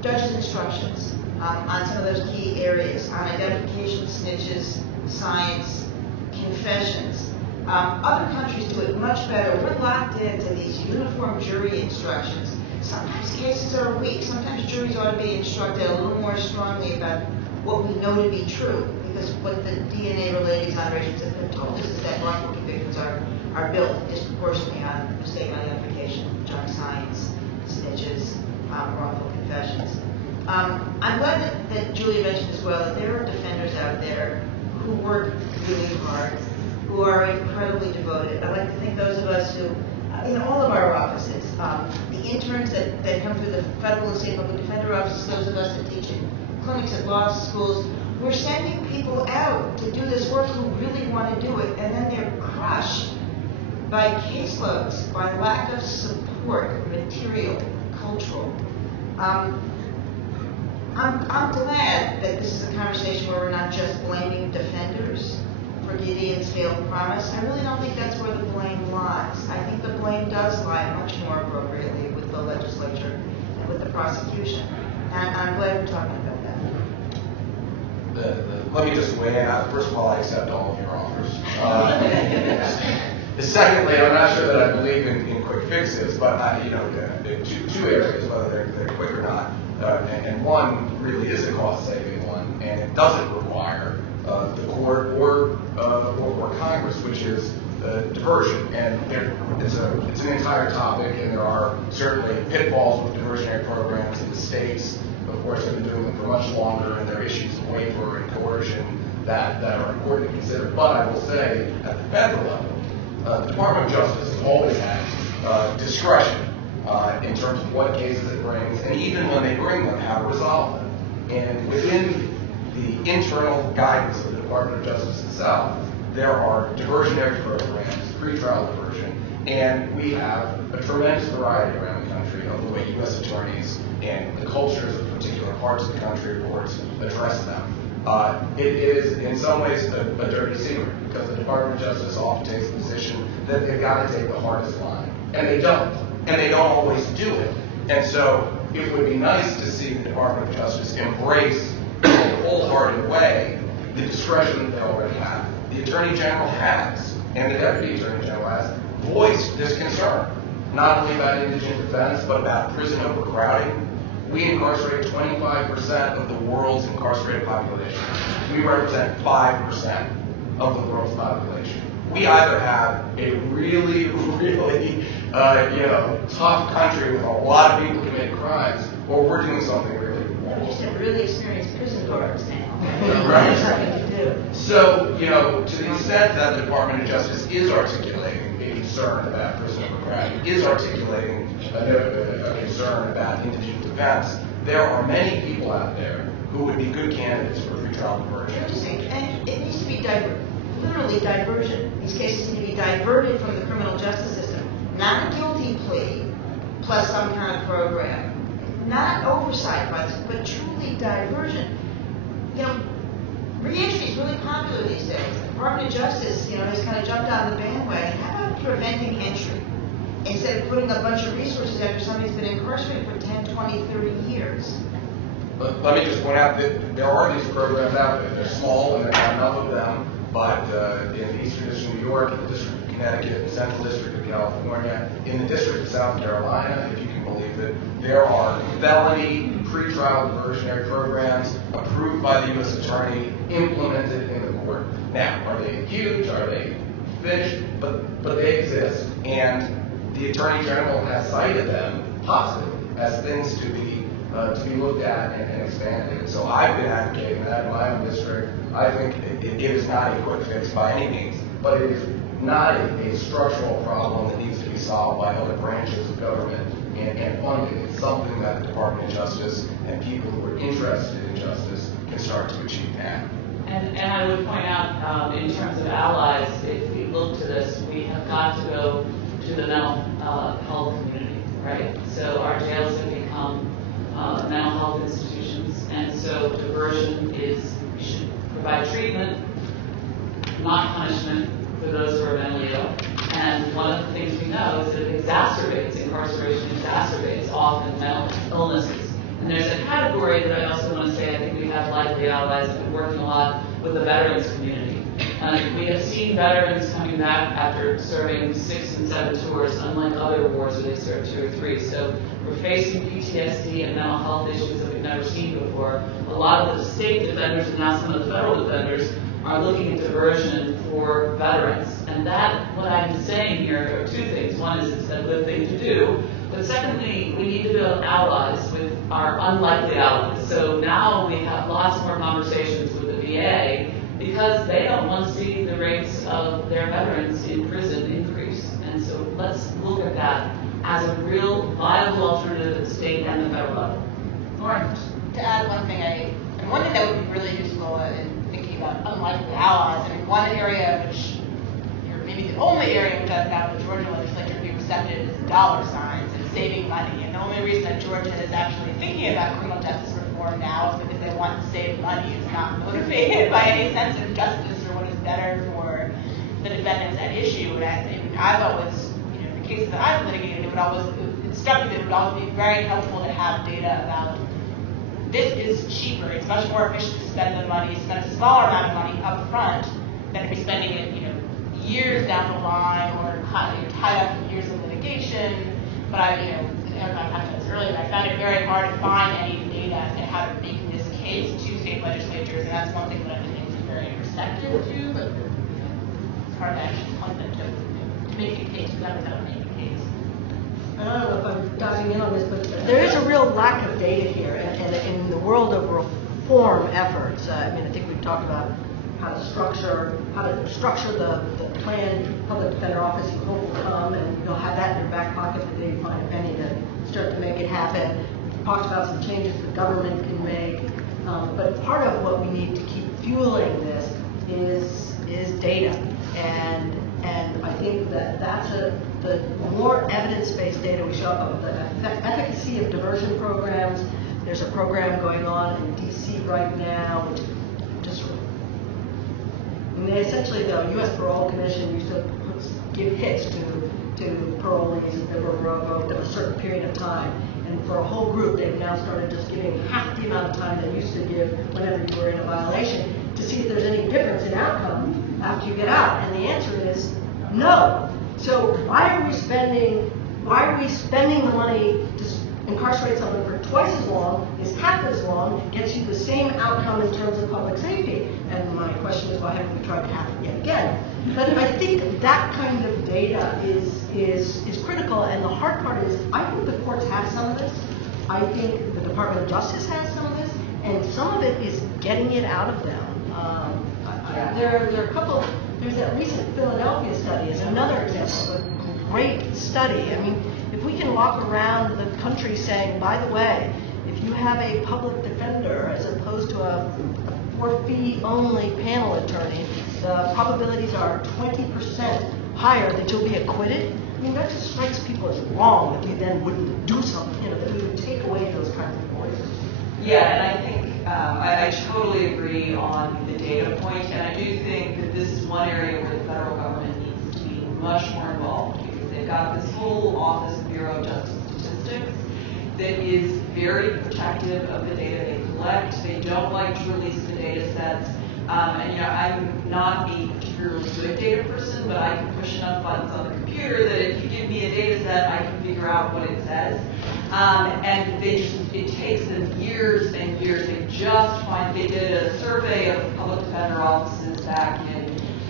judges' instructions on some of those key areas, on identification, snitches, science, confessions. Other countries do it much better. We're locked into these uniform jury instructions. Sometimes cases are weak. Sometimes juries ought to be instructed a little more strongly about what we know to be true. Because what the DNA-related exonerations have told us is that wrongful convictions are built disproportionately on mistaken identification, junk science, snitches, wrongful confessions. I'm glad that Julia mentioned as well that there are defenders out there who work really hard, who are incredibly devoted. I like to think those of us who, in all of our offices, the interns that come through the federal and state public defender offices, those of us that teach in clinics at law schools, we're sending people out to do this work who really want to do it, and then they're crushed by caseloads, by lack of support, material, cultural. I'm glad that this is a conversation where we're not just blaming defenders for Gideon's failed promise. I really don't think that's where the blame lies. I think the blame does lie much more appropriately with the legislature and with the prosecution. And I'm glad we're talking about that. Let me just weigh in. First of all, I accept all of your offers. Secondly, I'm not sure that I believe in quick fixes, but two areas, whether they're quick or not. And one really is a cost-saving one, and it doesn't require the court or Congress, which is diversion. And it's an entire topic, and there are certainly pitfalls with diversionary programs in the states. Of course, they've been doing them for much longer, and there are issues of waiver and coercion that are important to consider. But I will say, at the federal level, the Department of Justice has always had discretion in terms of what cases it brings, and even when they bring them, how to resolve them. And within the internal guidance of the Department of Justice itself, there are diversionary programs, pretrial diversion, and we have a tremendous variety around the country of the way U.S. attorneys and the cultures of particular parts of the country courts address them. It is, in some ways, a dirty secret, because the Department of Justice often takes the position that they've got to take the hardest line. And they don't. And they don't always do it. And so it would be nice to see the Department of Justice embrace in a wholehearted way the discretion that they already have. The Attorney General has, and the Deputy Attorney General has, voiced this concern, not only about indigent defense, but about prison overcrowding. We incarcerate 25% of the world's incarcerated population. We represent 5% of the world's population. We either have a really, really, tough country with a lot of people committing crimes, or we're doing something really wrong. We just have really experienced prison guards now. Right. Nothing to do. So, to the extent that the Department of Justice is articulating a concern about prison overcrowding, is articulating a concern about indigent defense, there are many people out there who would be good candidates for pretrial diversion. And it needs to be literally diversion. These cases need to be diverted from the criminal justice system. Not a guilty plea plus some kind of program. Not oversight by this, but truly diversion. Reentry is really popular these days. The Department of Justice, has kind of jumped on the bandwagon. How about preventing entry? Instead of putting a bunch of resources after somebody's been incarcerated for 10, 20, 30 years. Let me just point out that there are these programs out there. They're small and there are enough of them, but in the Eastern District of New York, in the District of Connecticut, the Central District of California, in the District of South Carolina, if you can believe it, there are felony pretrial diversionary programs approved by the U.S. Attorney, implemented in the court. Now, are they huge? Are they finished? But they exist, and the Attorney General has cited them positively as things to be looked at and expanded. So I've been advocating that in my own district. I think it is not a quick fix by any means, but it is not a structural problem that needs to be solved by other branches of government and funding. It's something that the Department of Justice and people who are interested in justice can start to achieve now. And I would point out, in terms of allies, if we look to this, we have got to go to the mental health community, right? So our jails have become mental health institutions, and so diversion is, we should provide treatment, not punishment, for those who are mentally ill. And one of the things we know is that it exacerbates, incarceration exacerbates often mental illnesses. And there's a category that I also want to say I think we have likely allies. I've been working a lot with the veterans community. We have seen veterans coming back after serving 6 and 7 tours, unlike other wars where they serve 2 or 3. So we're facing PTSD and mental health issues that we've never seen before. A lot of the state defenders and now some of the federal defenders are looking at diversion for veterans. And that, what I'm saying here are 2 things. One is it's a good thing to do, but secondly, we need to build allies with our unlikely allies. So now we have lots more conversations with the VA because they don't want to see the rates of their veterans in prison increase. And so let's look at that as a real viable alternative at the state and the federal level. Lauren? To add one thing, one thing that would be really useful in thinking about unlikely allies, I mean, one area which, or maybe the only area which I found the Georgia legislature to be receptive is dollar signs and saving money. And the only reason that Georgia is actually thinking about criminal justice reform now is because they want to save money. It's not motivated by any sense of justice or what is better for the defendants at issue. And I've always, the cases that I've litigated, it struck me that it would always be very helpful to have data about this is cheaper. It's much more efficient to spend the money, spend a smaller amount of money up front than to be spending it, years down the line or tied up in years of litigation. But I talked about this earlier, I found it very hard to find any data as to how to make this case to state legislatures, and that's one thing that I think is very receptive to, but it's hard to actually point them to make a case to them without making a case. I don't know if I'm diving in on this, but there is a real lack of data here, and in the world of reform efforts, I think we've talked about how to structure the planned public defender office you hope will come, and you'll have that in your back pocket the day you find a penny to start to make it happen. We talked about some changes the government can make, but part of what we need to keep fueling this is data, and I think that's the more evidence-based data we show up with, the efficacy of diversion programs. There's a program going on in D.C. right now, which just essentially the U.S. Parole Commission used to give hits to parolees that were revoked at a certain period of time. And for a whole group, they've now started just giving half the amount of time they used to give whenever you were in a violation to see if there's any difference in outcome after you get out. And the answer is no. So why are we spending the money to incarcerate someone for twice as long, is half as long, gets you the same outcome in terms of public safety? And my question is, why haven't we tried to have it yet again? But I think that kind of data is critical, and the hard part is, I think the courts have some of this. I think the Department of Justice has some of this, and some of it is getting it out of them. There are a couple. There's that recent Philadelphia study is another example of a great study. If we can walk around the country saying, by the way, if you have a public defender as opposed to a for-fee-only panel attorney, the probabilities are 20% higher that you'll be acquitted. That just strikes people as wrong that we then wouldn't do something, that we would take away those kinds of voices. Yeah, and I think I totally agree on the data point, and I do think that this is one area where the federal government needs to be much more involved, because they've got this whole Office of Bureau of Justice Statistics that is very protective of the data they collect. They don't like to release the data sets. And I'm not a particularly good data person, but I can push enough buttons on the computer that if you give me a data set, I can figure out what it says. And it takes them years and years. They did a survey of public defender offices back in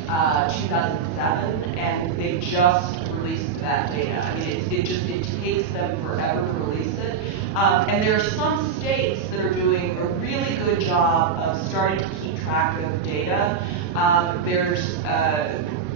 2007, and they just released that data. I mean, it takes them forever to release it. And there are some states that are doing a really good job of starting to keep track of data.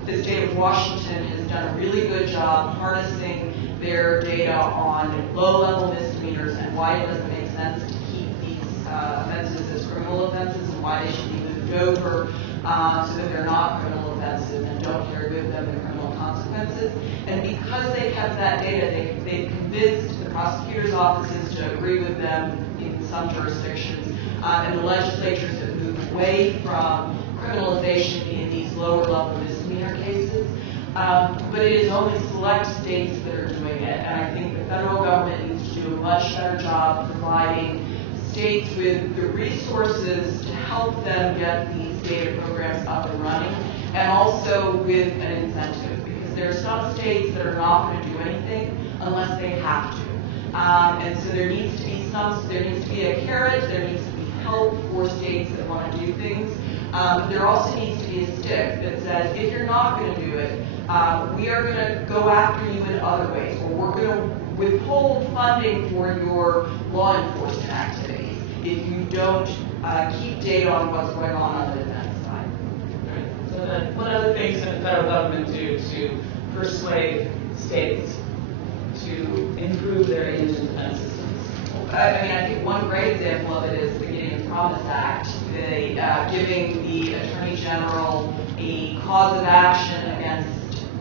The state of Washington has done a really good job harnessing their data on low-level misdemeanors and why it doesn't make sense to keep these offenses as criminal offenses and why they should be moved over so that they're not criminal offenses and don't carry with them the criminal consequences. And because they kept that data, they convinced the prosecutors' offices to agree with them in some jurisdictions, and the legislatures have moved away from criminalization in these lower-level misdemeanor cases. But it is only select states that are doing it, and I think the federal government needs to do a much better job providing states with the resources to help them get these data programs up and running, and also with an incentive, because there are some states that are not going to do anything unless they have to. And so there needs to be a carrot, there needs to be help for states that want to do things. There also needs to be a stick that says, if you're not going to do it, we are going to go after you in other ways, or we're going to withhold funding for your law enforcement activities if you don't keep data on what's going on the defense side. Right. So then, what other things can the federal government do to persuade states to improve their indigent defense systems? I think one great example of it is the Gideon Promise Act, giving the Attorney General a cause of action against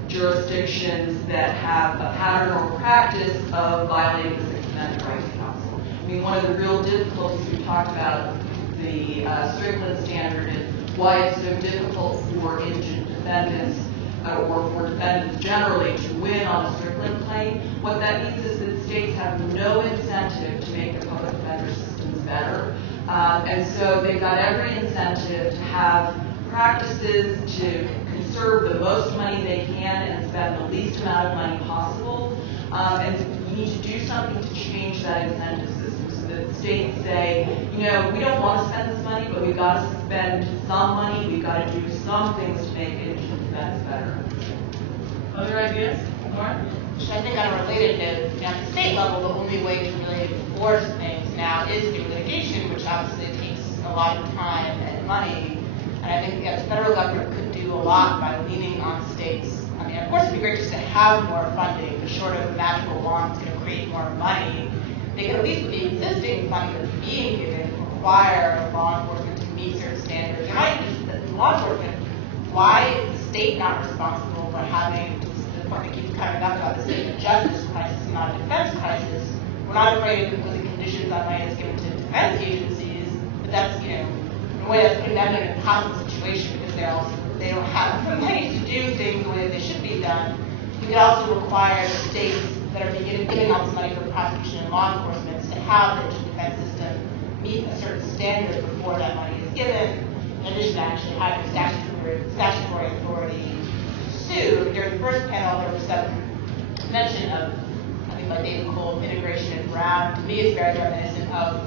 jurisdictions that have a pattern or practice of violating the Sixth Amendment right to counsel. I mean, one of the real difficulties we talked about the Strickland standard and why it's so difficult for indigent defendants or for defendants generally to win on a Strickland claim. What that means is that states have no incentive to make their public defender systems better. And so they've got every incentive to have practices to conserve the most money they can and spend the least amount of money possible. And you need to do something to change that incentive system so that states say, we don't want to spend this money, but we've got to spend some money, we've got to do some things to make indigent defense better. Other ideas? Lauren? Which I think on a related note, at the state level, the only way to really enforce things now is through litigation, which obviously takes a lot of time and money. And I think the federal government could do a lot by leaning on states. I mean, of course, it'd be great just to have more funding, but short of a magical wand that's going to create more money, they could at least with the existing funding that's being given require law enforcement to meet certain standards. Law enforcement, why is the state not responsible for having, the point that keeps coming up about the state of justice crisis, not a defense crisis? We're not afraid of imposing conditions on money that's given to defense agencies, but that's, in a way that's putting them in an impossible situation because they don't have the money to do things the way that they should be done. We could also require the states that are giving out this money for prosecution and law enforcement to have the defense system meet a certain standard before that money is given, in addition to actually having statutory authority to sue. During the first panel, there was some mention of, I think by David Cole, integration and Brown. To me, it's very reminiscent of,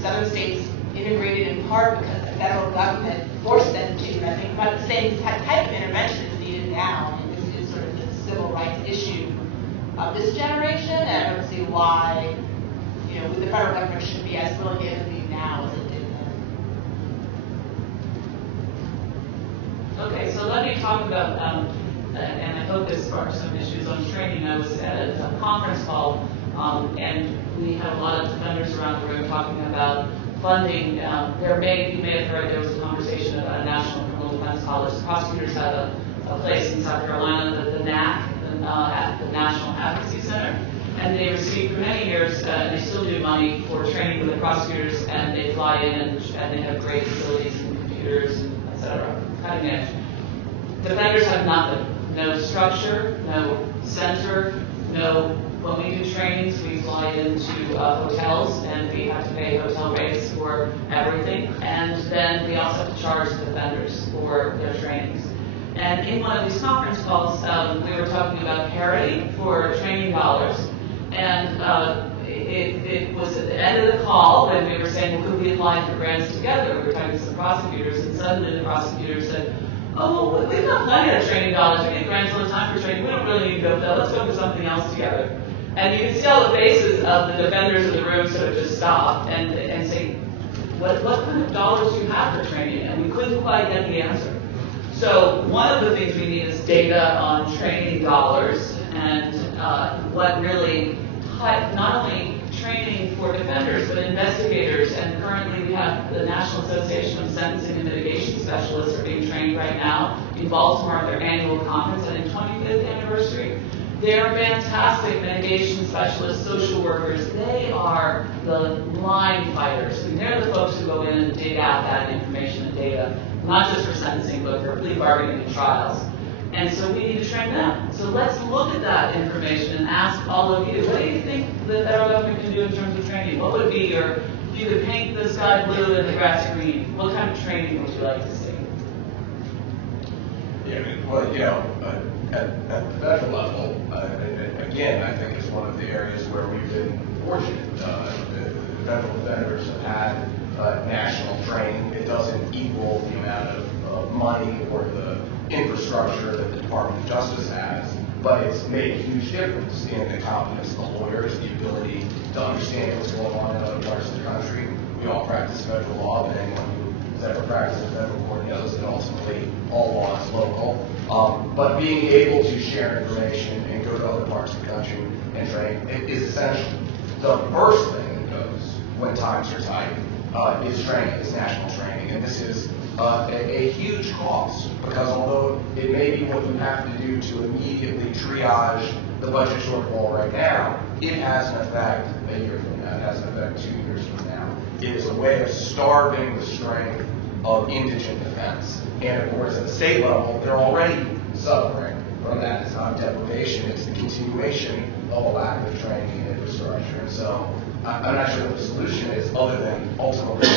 southern states integrated in part because the federal government forced them to. And I think about the same type of intervention is needed now. I mean, this is sort of the civil rights issue of this generation, and I don't see why, the federal government should be as willing to intervene now as it did then. Okay, so let me talk about, and I hope this sparks some issues on training. I was at a conference call, and we had a lot of defenders around the room talking about funding. You may have heard there was a conversation about a National Criminal Defense College. Prosecutors have a place in South Carolina, the NAC, at the National Advocacy Center, and they received for many years, and they still do money for training for the prosecutors, and they fly in and they have great facilities and computers, et cetera, cutting edge. Defenders have nothing. No structure, no center, no When we do trainings, we fly into hotels, and we have to pay hotel rates for everything. And then we also have to charge the defenders for their trainings. And in one of these conference calls, we were talking about parity for training dollars. And it was at the end of the call when we were saying, well, could we apply for grants together? We were talking to some prosecutors, and suddenly the prosecutor said, oh, well, we've got plenty of training dollars. We get grants all the time for training. We don't really need to go for that. Let's go for something else together. And you can see all the faces of the defenders in the room sort of just stop and say, what kind of dollars do you have for training? And we couldn't quite get the answer. So one of the things we need is data on training dollars and what really, not only training for defenders, but investigators. And currently we have the National Association of Sentencing and Mitigation Specialists are being trained right now in Baltimore at their annual conference and in 25th anniversary. They're fantastic mitigation specialists, social workers. They are the line fighters. And they're the folks who go in and dig out that information and data, not just for sentencing, but for plea bargaining and trials. And so we need to train them. So let's look at that information and ask all of you, what do you think the federal government can do in terms of training? What would be your, if you could paint the sky blue and the grass green, what kind of training would you like to see? Yeah, well, you know, at the federal level, again, I think is one of the areas where we've been fortunate. The federal defenders have had national training. It doesn't equal the amount of money or the infrastructure that the Department of Justice has, but it's made a huge difference in the competence of the lawyers, the ability to understand what's going on in other parts of the country. We all practice federal law, but anyone who has ever practiced in federal court knows that ultimately all law is local. But being able to share information and go to other parts of the country and train is essential. The first thing that goes when times are tight is training, is national training. And this is a huge cost, because although it may be what you have to do to immediately triage the budget shortfall right now, it has an effect a year from now, it has an effect 2 years from now. It is a way of starving the strength of indigent defense. And of course, at the state level, they're already suffering from that. It's not deprivation, it's the continuation of a lack of training and infrastructure. And so I'm not sure what the solution is, other than ultimately,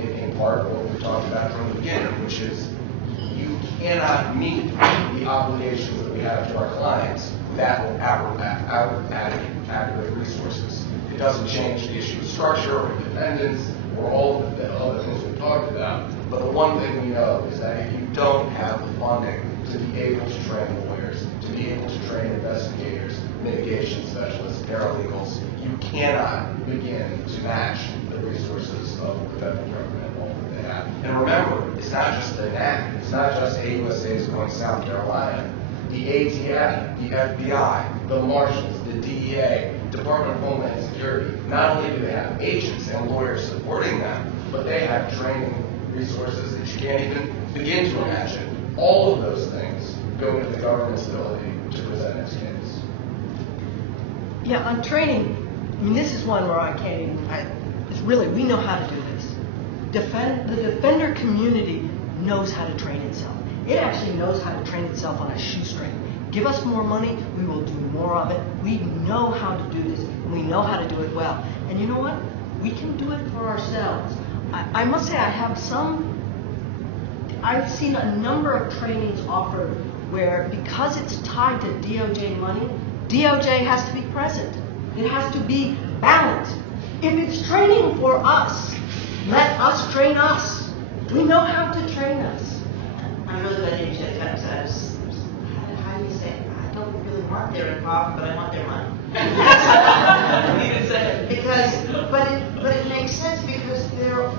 in part, what we talked about from the beginning, which is you cannot meet the obligations that we have to our clients without adequate resources. It doesn't change the issue of structure or independence or all of the other things we've talked about. But the one thing we know is that if you don't have the funding to be able to train lawyers, to be able to train investigators, mitigation specialists, paralegals, you cannot begin to match the resources of the federal government and all that they have. And remember, it's not just the NAC, it's not just AUSAs going to South Carolina. The ATF, the FBI, the Marshals, the DEA, Department of Homeland Security, not only do they have agents and lawyers supporting them, but they have training resources that you can't even begin to imagine. All of those things go into the government's ability to present its case. Yeah, on training, I mean, this is one where I can't even, it's really, we know how to do this. The defender community knows how to train itself. It actually knows how to train itself on a shoestring. Give us more money, we will do more of it. We know how to do this, and we know how to do it well. And you know what? We can do it for ourselves. I must say I've seen a number of trainings offered where, because it's tied to DOJ money, DOJ has to be present. It has to be balanced. If it's training for us, let us train us. We know how to train us. I'm really glad you said that. How do you say it? I don't really want their involvement, but I want their money. But it makes sense, because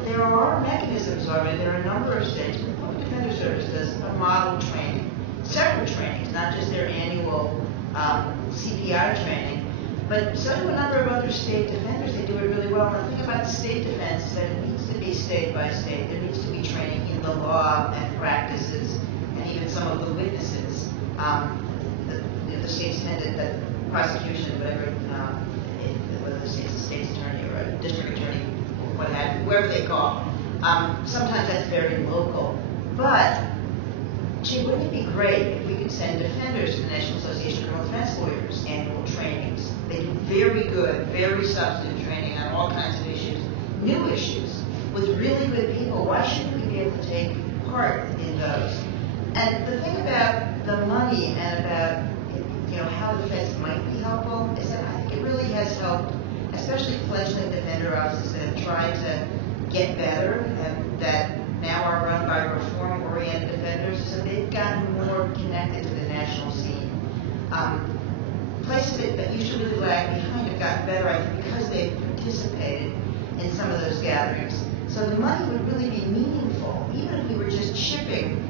there are mechanisms already. There are a number of states. The Public Defender Service does a model training, separate trainings, not just their annual CPR training. But so do a number of other state defenders. They do it really well. And the thing about state defense is that it needs to be state by state. There needs to be training in the law and practices, and even some of the witnesses. The state's intended that prosecution, whatever, whether the state's attorney or a district attorney, or what have you, whoever they call. Sometimes that's very local. But gee, wouldn't it be great if we could send defenders to the National Association of Criminal Defense Lawyers annual trainings? They do very good, very substantive training on all kinds of issues, new issues, with really good people. Why shouldn't we be able to take part in those? And the thing about the money and about how the defense might be helpful is that I think it really has helped, especially fledgling defender offices that have tried to get better and that now are run by reform-oriented defenders, so they've gotten more connected to the national scene. Places that used to really lag behind have gotten better, I think, because they've participated in some of those gatherings. So the money would really be meaningful, even if we were just shipping,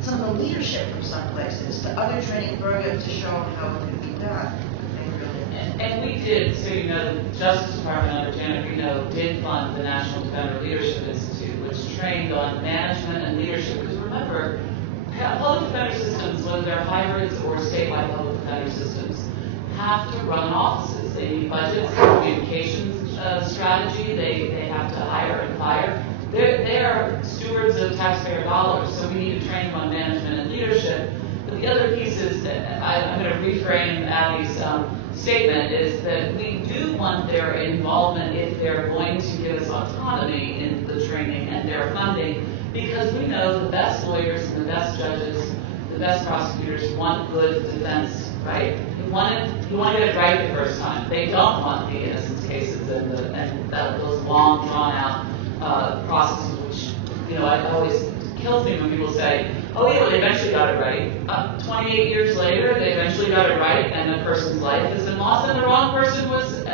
some of the leadership from some places to other training programs to show them how it could be done. And we did, so the Justice Department under Janet Reno did fund the National Defender Leadership Institute, which trained on management and leadership. Because remember, public defender systems, whether they're hybrids or statewide public defender systems, have to run offices. They need budgets, communications strategy. They have to hire and fire. They are stewards of taxpayer dollars, so we need to train them on management and leadership. But the other piece is that I'm going to reframe Allie's statement is that we do want their involvement if they're going to give us autonomy in the training and their funding, because we know the best lawyers and the best judges, the best prosecutors want good defense, right? You want to get it right the first time. They don't want the innocence cases and those long, drawn-out processes, which it always kills me when people say, oh yeah, well, they eventually got it right. 28 years later, they eventually got it right, and the person's life has been lost, and the wrong person was,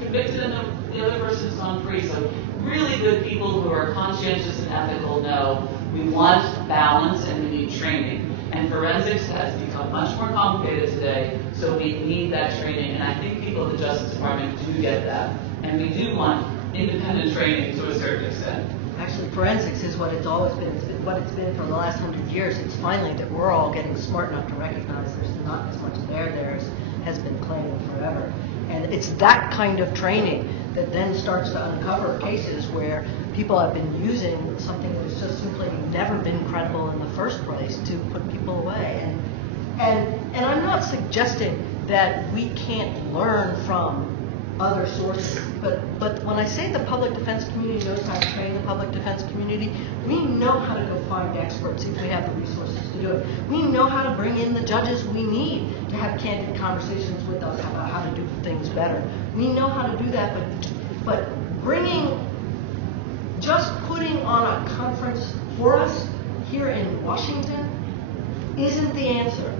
convicted, and the other person's gone free. So really good people who are conscientious and ethical know we want balance and we need training. And forensics has become much more complicated today, so we need that training. And I think people at the Justice Department do get that, and we do want independent training to a certain extent. Actually, forensics is what it's always been. It's been what it's been for the last 100 years. It's finally that we're all getting smart enough to recognize there's not as much there as has been claimed forever. And it's that kind of training that then starts to uncover cases where people have been using something that's just simply never been credible in the first place to put people away. And I'm not suggesting that we can't learn from other sources, but when I say the public defense community knows how to train the public defense community, we know how to go find experts if we have the resources to do it. We know how to bring in the judges we need to have candid conversations with us about how to do things better. We know how to do that, but just putting on a conference for us here in Washington isn't the answer.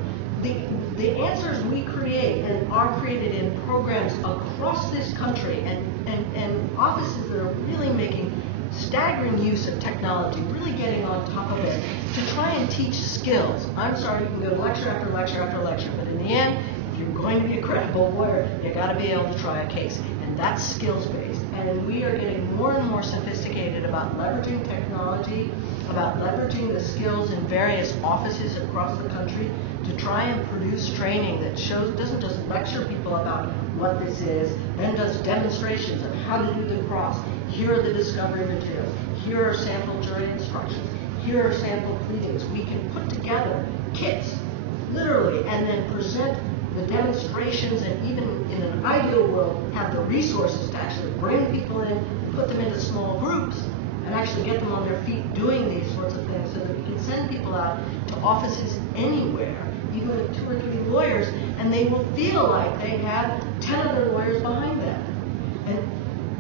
The answers we create and are created in programs across this country and offices that are really making staggering use of technology, really getting on top of it to try and teach skills. I'm sorry, you can go lecture after lecture after lecture, but in the end, if you're going to be a credible lawyer, you got to be able to try a case, and that's skills-based. And we are getting more and more sophisticated about leveraging technology, about leveraging the skills in various offices across the country to try and produce training that doesn't just lecture people about what this is, then does demonstrations of how to do the cross. Here are the discovery materials. Here are sample jury instructions. Here are sample pleadings. We can put together kits, literally, and then present the demonstrations, and even in an ideal world, have the resources to actually bring people in, put them into small groups, and actually get them on their feet doing these sorts of things so that we can send people out to offices anywhere, even with 2 or 3 lawyers, and they will feel like they have 10 other lawyers behind them. And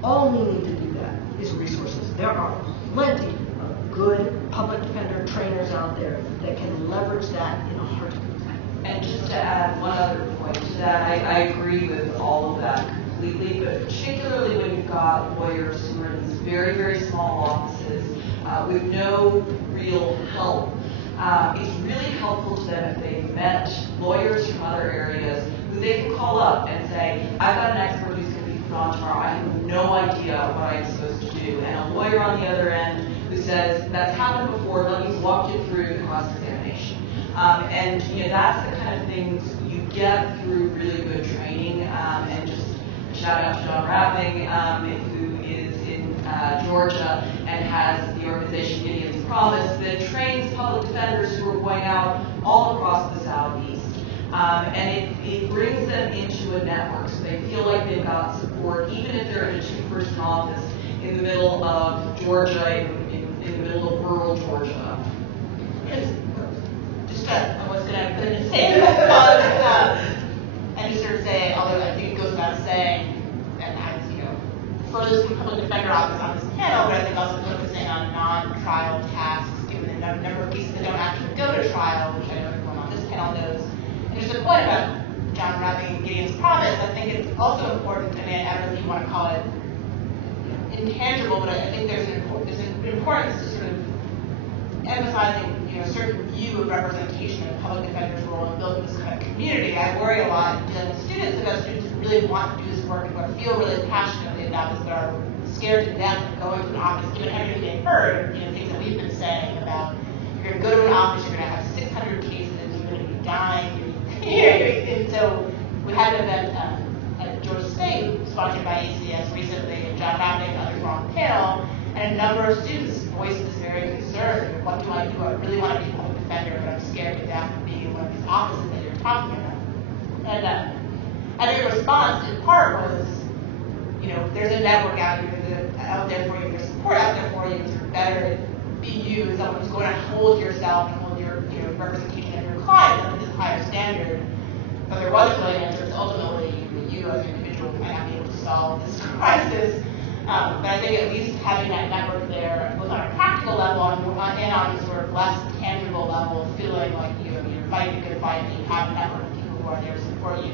all we need to do that is resources. There are plenty of good public defender trainers out there that can leverage that in a heartbeat. And just to add one other point to that, I agree with all of that completely, but particularly when you've got lawyers who are in these very, very small offices with no real help, it's really helpful to them if they've met lawyers from other areas who they can call up and say, I've got an expert who's going to be put on tomorrow. I have no idea what I'm supposed to do. And a lawyer on the other end who says, that's happened before, let me walk you through the cross-examination. And that's the kind of things you get through really good training. And just a shout out to John Rapping, who is in Georgia and has the organization Gideon's Promise that trains public public defenders who are going out all across the Southeast. And it brings them into a network, so they feel like they've got support, even if they're in a two-person office in the middle of Georgia, in the middle of rural Georgia. I was going to say response, and just sort of say, although I think it goes without saying, and I was, furthest from public defender office on this panel, but I think also focusing on non-trial tasks, given the number of cases that don't actually go to trial, which I know everyone on this panel knows. And there's a point about John wrapping Gideon's promise. I think it's also important. I mean, I don't know if you want to call it intangible, but I think there's an importance to sort of emphasizing, a certain view of representation of public defender's role in building this kind of community. I worry a lot in dealing with students about students who really want to do this work and who feel really passionately about this, but are scared to death of going to an office, given everything they've heard, things that we've been saying about you're going to go to an office, you're going to have 600 cases, you're going to be dying. And so we had an event at Georgia State, sponsored by ACS recently, and John Rapping and others were on the panel, and a number of students voiced this very concern. What do I do? I really want to be a public defender, but I'm scared to death of being in one of these offices that you're talking about. And I think the response, in part, was, there's a network out there for you, there's support out there for you, it's better to be you as someone who's going to hold yourself and hold your representation of your client at this higher standard. But there was really an answer to ultimately you as an individual might not be able to solve this crisis. But I think at least having that network there, both on a practical level and on a sort of less tangible level, feeling like you're fighting a good fight and you have a network of people who are there to support you,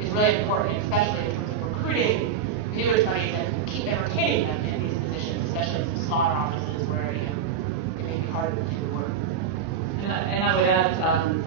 is really important, especially in terms of recruiting new attorneys and keep retaining them in these positions, especially in some smaller offices where it may be harder to do the work. And I would add,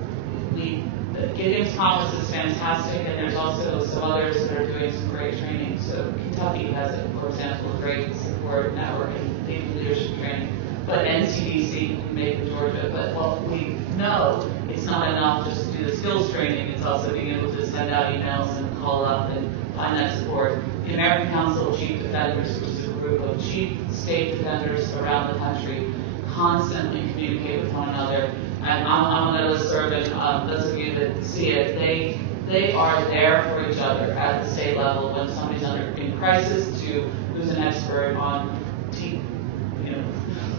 Gideon's promise is fantastic, and there's also some others that are doing some great training. So Kentucky has, for example, a great support network and leadership training. But NCDC, we made in Georgia. But what we know, it's not enough just to do the skills training. It's also being able to send out emails and call up and find that support. The American Council of Chief Defenders, which is a group of chief state defenders around the country, constantly communicate with one another. And I'm on that listserv, and those of you that see it, they are there for each other at the state level when somebody's in crisis, to who's an expert on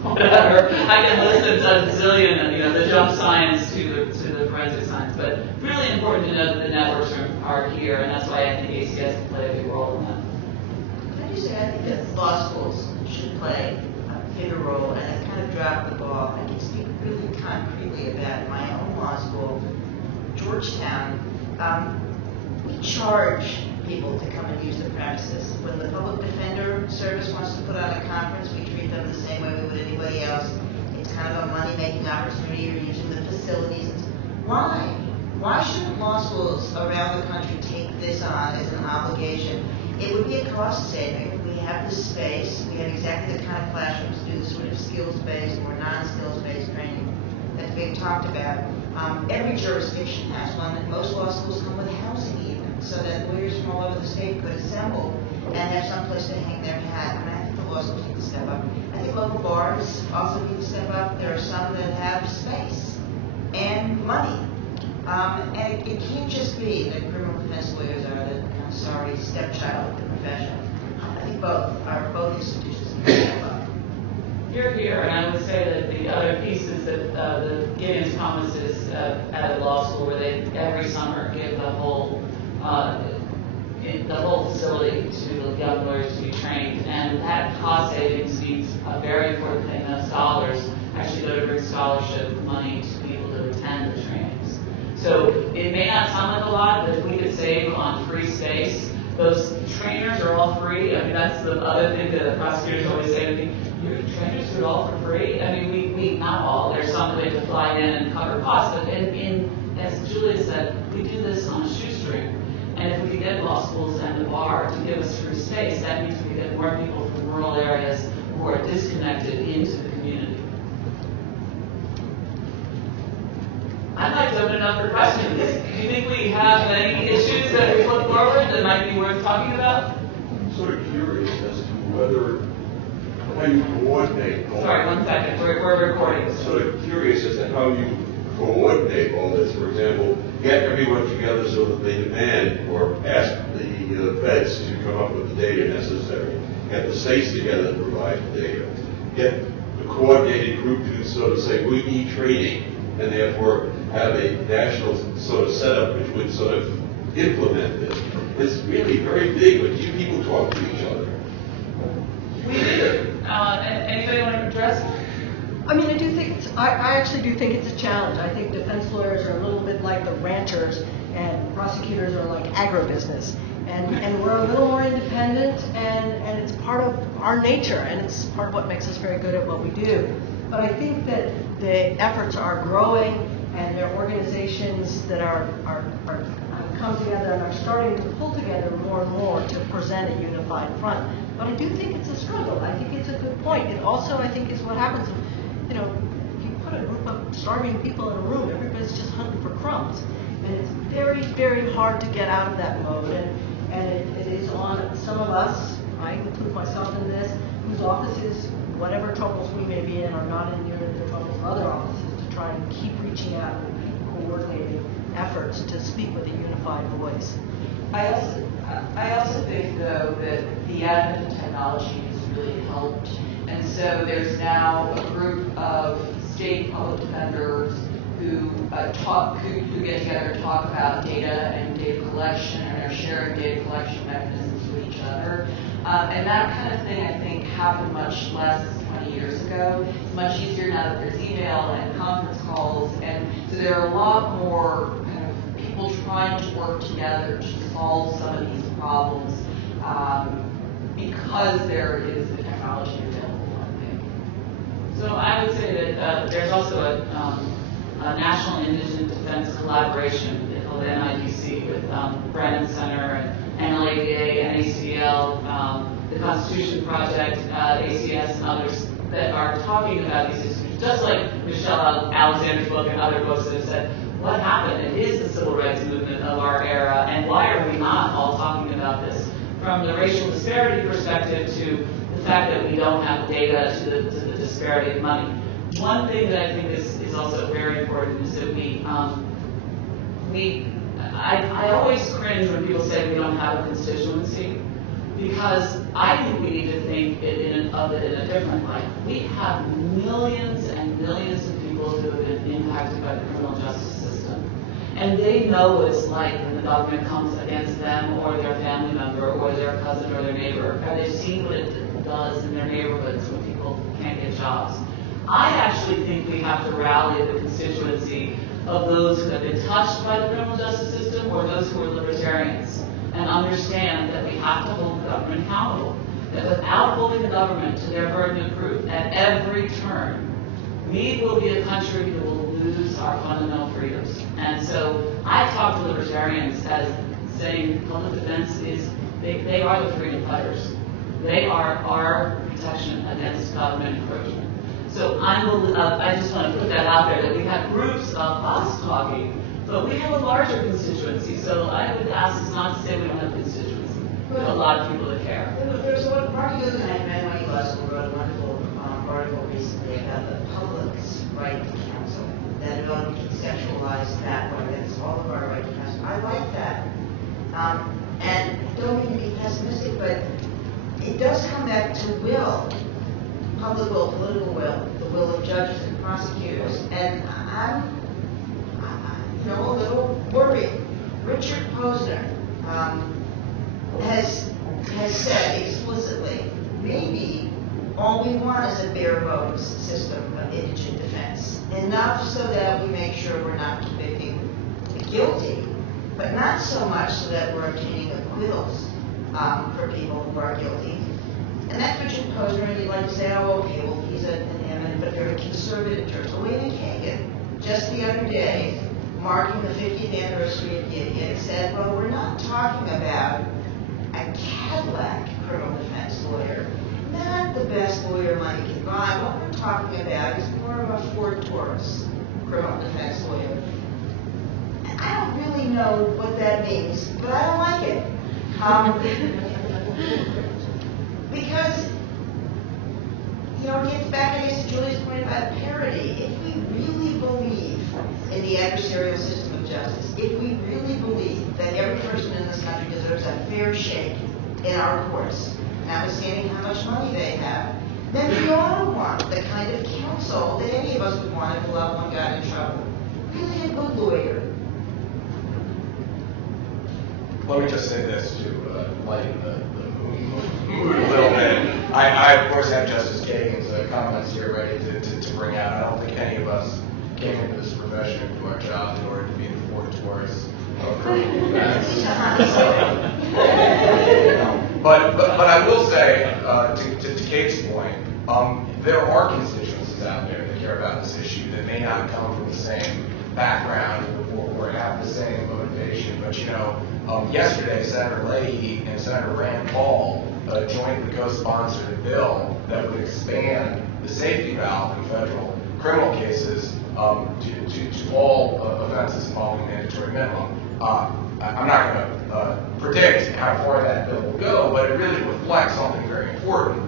whatever. I can listen to a zillion, the jump science to the forensic science. But really important to know that the networks are here, and that's why I think ACS can play a big role in that. Can I just say, I think that law schools should play a bigger role, and I kind of dropped the ball. I can speak really concretely about my own law school, Georgetown. We charge people to come and use the premises. When the public defender service wants to put on a conference, we treat them the same way we would anybody else. It's kind of a money-making opportunity. You're using the facilities. Why? Why shouldn't law schools around the country take this on as an obligation? It would be a cost saving. We have the space. We have exactly the kind of classrooms to do the sort of skills-based or non-skills-based training that's being talked about. Every jurisdiction has one, and most law schools come with housing even, so that lawyers from all over the state could assemble and have some place to hang their hat. And I think the law schools need to step up. I think local bars also need to step up. There are some that have space and money. And it can't just be that criminal defense lawyers are the sorry stepchild of the profession. I think both institutions need to step up. Here, and I would say that the other piece is that the Gideon's promises at a law school, where they every summer give the whole facility to young lawyers to be trained, and that cost savings means a very important thing. Those dollars actually go to bring scholarship money to people to attend the trainings. So it may not sound like a lot, but if we could save on free space, those trainers are all free. I mean, that's the other thing that the prosecutors always say to me. Your trainers do it all for free? I mean, we not all. There's some that we have to fly in and cover costs. But as Julia said, we do this on a shoestring. And if we could get law schools and the bar to give us free space, that means we could get more people from rural areas who are disconnected into the community. I'd like to open it up for questions. Do you think we have any issues that we put forward that might be worth talking about? I'm sort of curious as to whether how you coordinate all Sorry, 1 second. We're recording. Sort of curious as to how you coordinate all this. For example, get everyone together so that they demand or ask the feds to come up with the data necessary. Get the states together to provide the data. Get a coordinated group to sort of say, we need training, and therefore have a national sort of setup which would sort of implement this. It's really very big, but you people talk to each other. We do. Anybody want to address? I mean, I actually do think it's a challenge. I think defense lawyers are a little bit like the ranchers, and prosecutors are like agribusiness. And we're a little more independent, and it's part of our nature, and it's part of what makes us very good at what we do. But I think that the efforts are growing, and there are organizations that are come together and are starting to pull together more and more to present a unified front. But I do think it's a struggle. I think it's a good point. It also, I think, is what happens. If you put a group of starving people in a room, everybody's just hunting for crumbs, and it's very, very hard to get out of that mode. And it is on some of us, I include myself in this, whose offices, whatever troubles we may be in, are not in near the troubles of other offices, to try and keep reaching out and keep coordinating efforts to speak with a unified voice. I also think, though, that the advent of technology has really helped. And so there's now a group of state public defenders who get together and talk about data and data collection, and are sharing data collection mechanisms with each other. And that kind of thing, I think, happened much less 20 years ago. It's much easier now that there's email and conference calls, and so there are a lot more kind of people trying to work together to solve some of these problems because there is the technology available, I think. So I would say that there's also a National Indigent Defense Collaboration called NIDC with Brennan Center and NLADA, NACL, the Constitution Project, ACS, and others that are talking about these issues. Just like Michelle Alexander's book and other books that have said, what happened? It is the civil rights movement of our era, and why are we not all talking about this? From the racial disparity perspective to the fact that we don't have data to the disparity of money. One thing that I think is also very important is that I always cringe when people say we don't have a constituency, because I think we need to think of it in a different light. We have millions and millions of people who have been impacted by the criminal justice system. And they know what it's like when the government comes against them or their family member or their cousin or their neighbor. And they've seen what it does in their neighborhoods when people can't get jobs. I actually think we have to rally the constituency of those who have been touched by the criminal justice system or those who are libertarians, and understand that we have to hold the government accountable. That without holding the government to their burden of proof at every turn, we will be a country that will lose our fundamental freedoms. And so I talk to libertarians as saying public defense they are the freedom fighters. They are our protection against government encroachment. So I just want to put that out there, that we have groups of us talking, but we have a larger constituency. So I would ask us not to say we don't have a constituency. We have a lot of people that care. There's one, Marty Guggenheim and NYU Law School wrote a wonderful article recently about the public's right to counsel, that it ought to be conceptualized that way, that it's all of our right to counsel. I like that. And don't mean to be pessimistic, but it does come back to will. Public will, political will, the will of judges and prosecutors. And I'm a little worried. Richard Posner has said explicitly, maybe all we want is a bare bones system of indigent defense. Enough so that we make sure we're not convicting the guilty, but not so much so that we're obtaining acquittals for people who are guilty. And that's Richard Posner, and you'd like to say, oh, okay, well, he's an eminent but very conservative judge. Wayne Kagan, just the other day, marking the 50th anniversary of Gideon, said, well, we're not talking about a Cadillac criminal defense lawyer, not the best lawyer money can buy. What we're talking about is more of a Ford Taurus criminal defense lawyer. I don't really know what that means, but I don't like it. Because it gets back, I guess, to Julie's point about parity. If we really believe in the adversarial system of justice, if we really believe that every person in this country deserves a fair shake in our courts, notwithstanding how much money they have, then we all want the kind of counsel that any of us would want if a loved one got in trouble. Really a good lawyer. Let me just say this to lighten the mood a little bit. I of course have Justice Gideon's comments here ready to bring out. I don't think any of us came into this profession to do our job in order to be the fortuitous of criminal defense. But I will say, to Kate's point, there are constituencies out there that care about this issue that may not come from the same background or have the same motivation. But yesterday Senator Leahy and Senator Rand Paul jointly co-sponsored a bill that would expand the safety valve in federal criminal cases to all offenses involving mandatory minimum. I'm not going to predict how far that bill will go, but it really reflects something very important.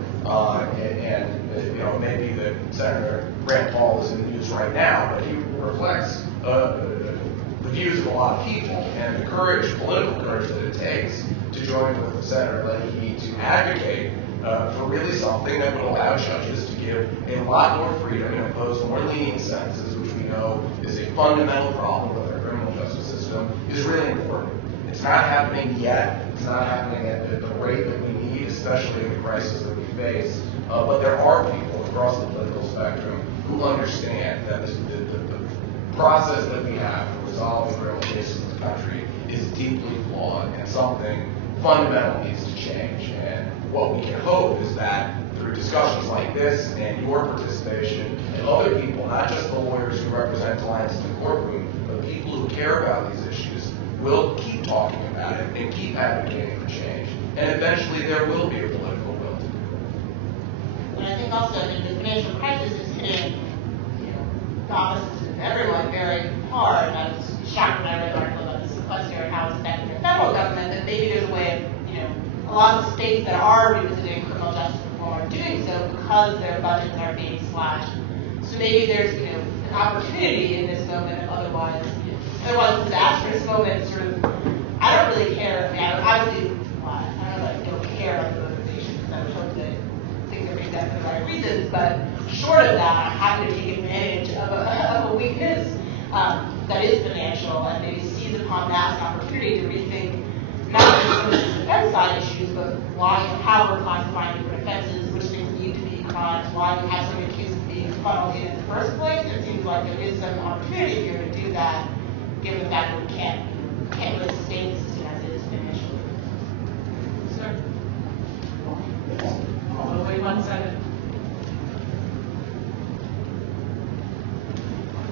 It may be that Senator Rand Paul is in the news right now, but he reflects the views of a lot of people and the courage, political courage that it takes to join with Senator Leahy to advocate for really something that would allow judges to give a lot more freedom and impose more lenient sentences, which we know is a fundamental problem with our criminal justice system, is really important. It's not happening yet. It's not happening at the rate that we need, especially in the crisis that we face. But there are people across the political spectrum who understand that the process that we have for resolving criminal cases in the country is deeply flawed and something fundamental needs to change. And what we can hope is that through discussions like this and your participation and other people, not just the lawyers who represent clients in the courtroom, but people who care about these issues, will keep talking about it and keep advocating for change. And eventually there will be a political will to do it. And I think also the financial crisis is hitting the offices of everyone very hard. And I was shocked when I read the article about the sequester and how it's affecting the federal government, that maybe there's a way of, a lot of the states that are revisiting criminal justice reform are doing so because their budgets are being slashed. So maybe there's, an opportunity in this moment of otherwise disastrous moment, sort of, I don't really care. I mean, obviously, I don't know if I don't care about the motivation, because I would hope that things are being done for the right reasons, but short of that, I'm happy to take advantage of a weakness that is financial, and maybe seize upon that as an opportunity to rethink not just the defense side issues, but how we're classifying different offenses, which things need to be crimes, why we have so many cases being funneled in the first place. It seems like there is some opportunity here to do that, given the fact that we can't really sustain the system as it is financially. Sir? Wait 1 second.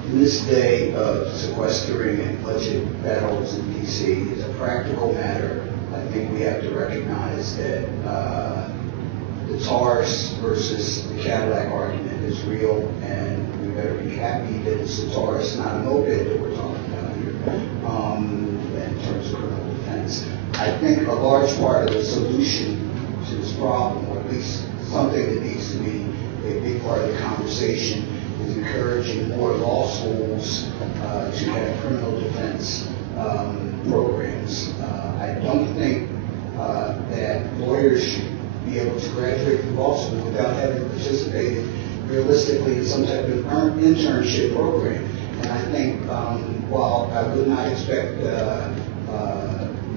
In this day of sequestering and budget battles in D.C., as a practical matter, I think we have to recognize that the Taurus versus the Cadillac argument is real, and we better be happy that it's the Taurus, not a moped that we're talking about here, in terms of criminal defense. I think a large part of the solution to this problem, or at least something that needs to be a big part of the conversation, is encouraging more law schools to have criminal defense programs. I don't think that lawyers should be able to graduate from law school without having participated realistically in some type of internship program. And I think while I would not expect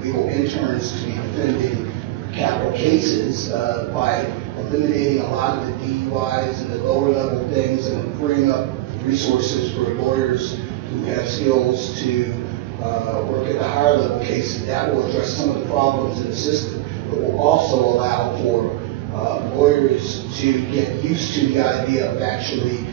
legal interns to be defending capital cases by eliminating a lot of the DUIs and the lower level things and freeing up resources for lawyers who have skills to work at the higher level cases, that will address some of the problems in the system, but will also allow for lawyers to get used to the idea of actually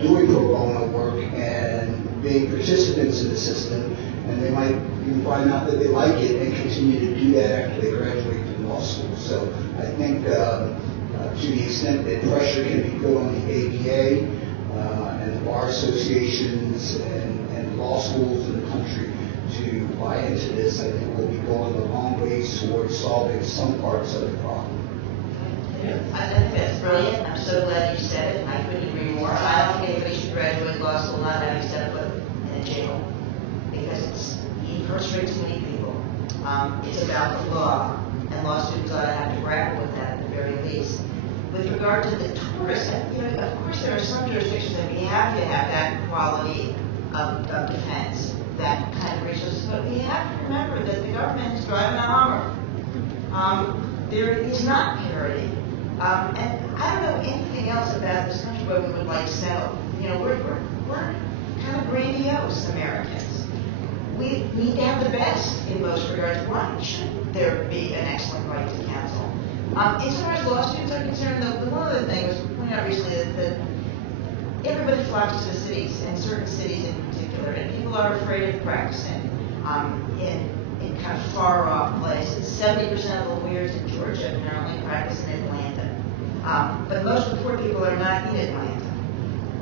doing pro bono work and being participants in the system, and they might even find out that they like it and continue to do that after they graduate from law school. So I think to the extent that pressure can be put on the ABA and the bar associations and law schools in the country to buy into this, I think we'll be going a long ways towards solving some parts of the problem. I think that's brilliant. I'm so glad you said it. I couldn't agree more. I don't think anybody should graduate law school not having set foot in a jail because you incarcerate too many people. It's about the law, and law students ought to have to grapple with that at the very least. With regard to the tourists, of course there are some jurisdictions that we have to have that quality of defense, that kind of resources, but we have to remember that the government is driving a Hummer. There is not parity. And I don't know anything else about this country where we would like settle. We're kind of grandiose Americans. We need to have the best in most regards. Why shouldn't there be an excellent right to counsel? As far as law students are concerned, one other thing was pointed out recently that everybody flocks to the cities, and certain cities in particular, and people are afraid of practicing in kind of far-off places. 70% of the lawyers in Georgia apparently practice in Atlanta, but most of the poor people are not in Atlanta.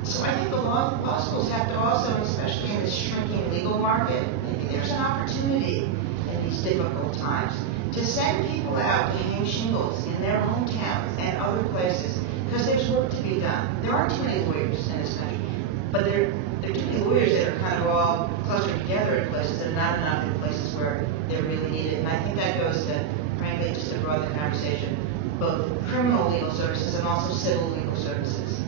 So I think the law schools have to also, especially in this shrinking legal market, maybe there's an opportunity in these difficult times to send people out to hang shingles in their hometowns and other places, because there's work to be done. There aren't too many lawyers in this country, but there are too many lawyers that are kind of all clustered together in places and not enough in places where they're really needed. And I think that goes to, frankly, just to broaden the conversation, both criminal legal services and also civil legal services.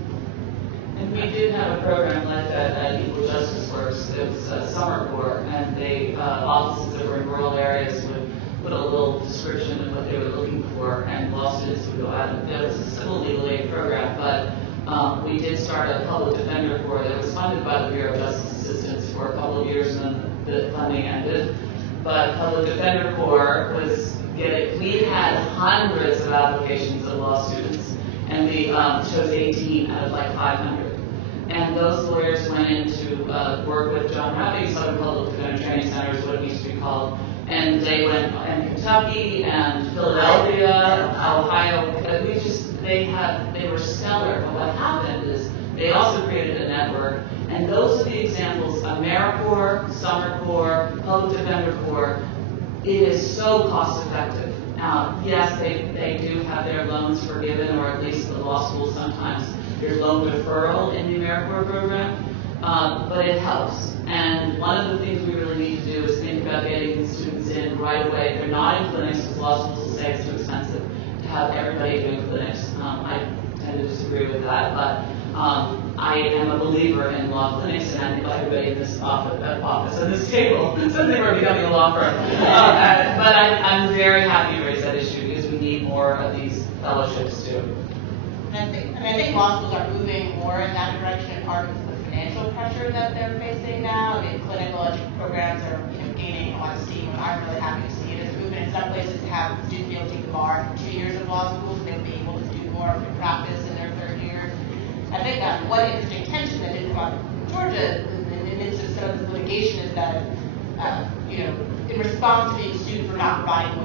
And we did have a program like that at Equal Justice Works. It was summer court, and the offices that were in rural areas would put a little description of what they were looking for, and law students would go out. And there was a civil legal aid program, but we did start a public defender corps that was funded by the Bureau of Justice Assistance for a couple of years, and then the funding ended. But public defender corps was we had hundreds of applications of law students, and we chose 18 out of like 500. And those lawyers went in to work with John Rabbie, Southern Public Defender Training Center is what it used to be called. And they went in Kentucky and Philadelphia, Ohio. They were stellar. But what happened is they also created a network. And those are the examples: AmeriCorps, Summer Corps, Public Defender Corps. It is so cost effective. Yes, they do have their loans forgiven, or at least the law school sometimes there's loan deferral in the AmeriCorps program, but it helps. And one of the things we really need to do is think about getting the students in right away. They're not in clinics because law schools will say it's too expensive to have everybody doing clinics. I tend to disagree with that, but I am a believer in law clinics, and I think everybody in this office and this table says they were becoming a law firm. But I'm very happy you raised that issue because we need more of these fellowships too. I think law schools are moving more in that direction, in part because of the financial pressure that they're facing now. I mean, clinical programs are gaining a lot of steam, and I'm really happy to see it as a movement in some places to have students be able to take the bar for 2 years of law school, so they'll be able to do more of their practice in their third year. I think that one interesting tension that did come up in Georgia in the midst of some of this litigation is that, in response to being sued for not providing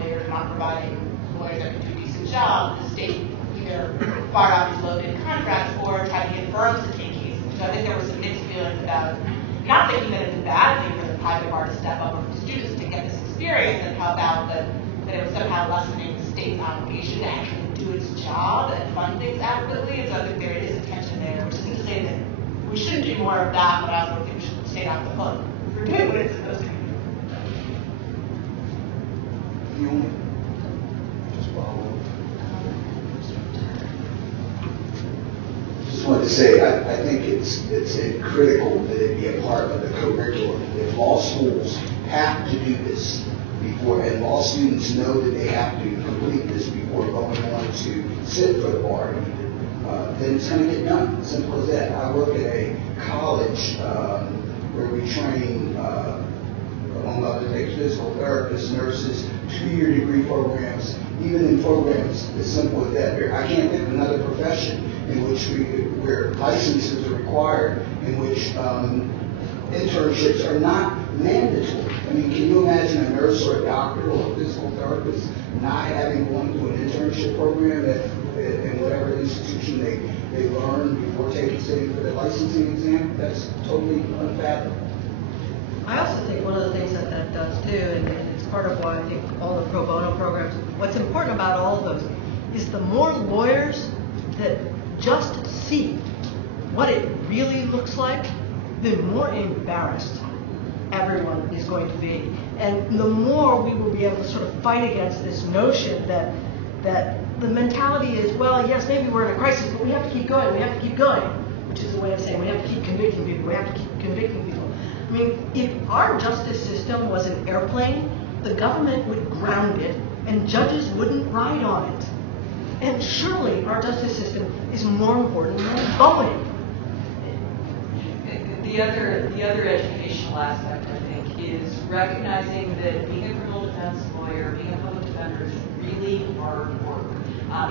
lawyers that can do a decent job, the state either fired off these low-bid contracts or tried to get firms to take cases. So I think there was some mixed feelings about not thinking that it's a bad thing for the private bar to step up or for students to get this experience and help out, but that it was somehow lessening the state's obligation to actually do its job and fund things adequately. And so I think there is a tension there, which isn't to say that we shouldn't do more of that, but I also think we should stay off the hook for doing what it's supposed to do. Just wanted to say, I think it's critical that it be a part of the curriculum. If law schools have to do this before, and law students know that they have to complete this before going on to sit for the bar, then it's going to get done. Simple as that. I work at a college where we train, among other things, physical therapists, nurses, 2-year degree programs, even in programs as simple as that. I can't think of another profession in which where licenses are required, in which internships are not mandatory. I mean, can you imagine a nurse or a doctor or a physical therapist not having gone through an internship program in whatever institution they learn before sitting for the licensing exam? That's totally unfathomable. I also think one of the things that does too, and it's part of why I think all the pro bono programs, what's important about all of those is the more lawyers that just see what it really looks like, the more embarrassed everyone is going to be. And the more we will be able to sort of fight against this notion that the mentality is, well, yes, maybe we're in a crisis, but we have to keep going, which is a way of saying we have to keep convicting people, I mean, if our justice system was an airplane, the government would ground it and judges wouldn't ride on it. And surely our justice system is more important than Boeing. The other educational aspect, I think, is recognizing that being a criminal defense lawyer, being a public defender is really hard work.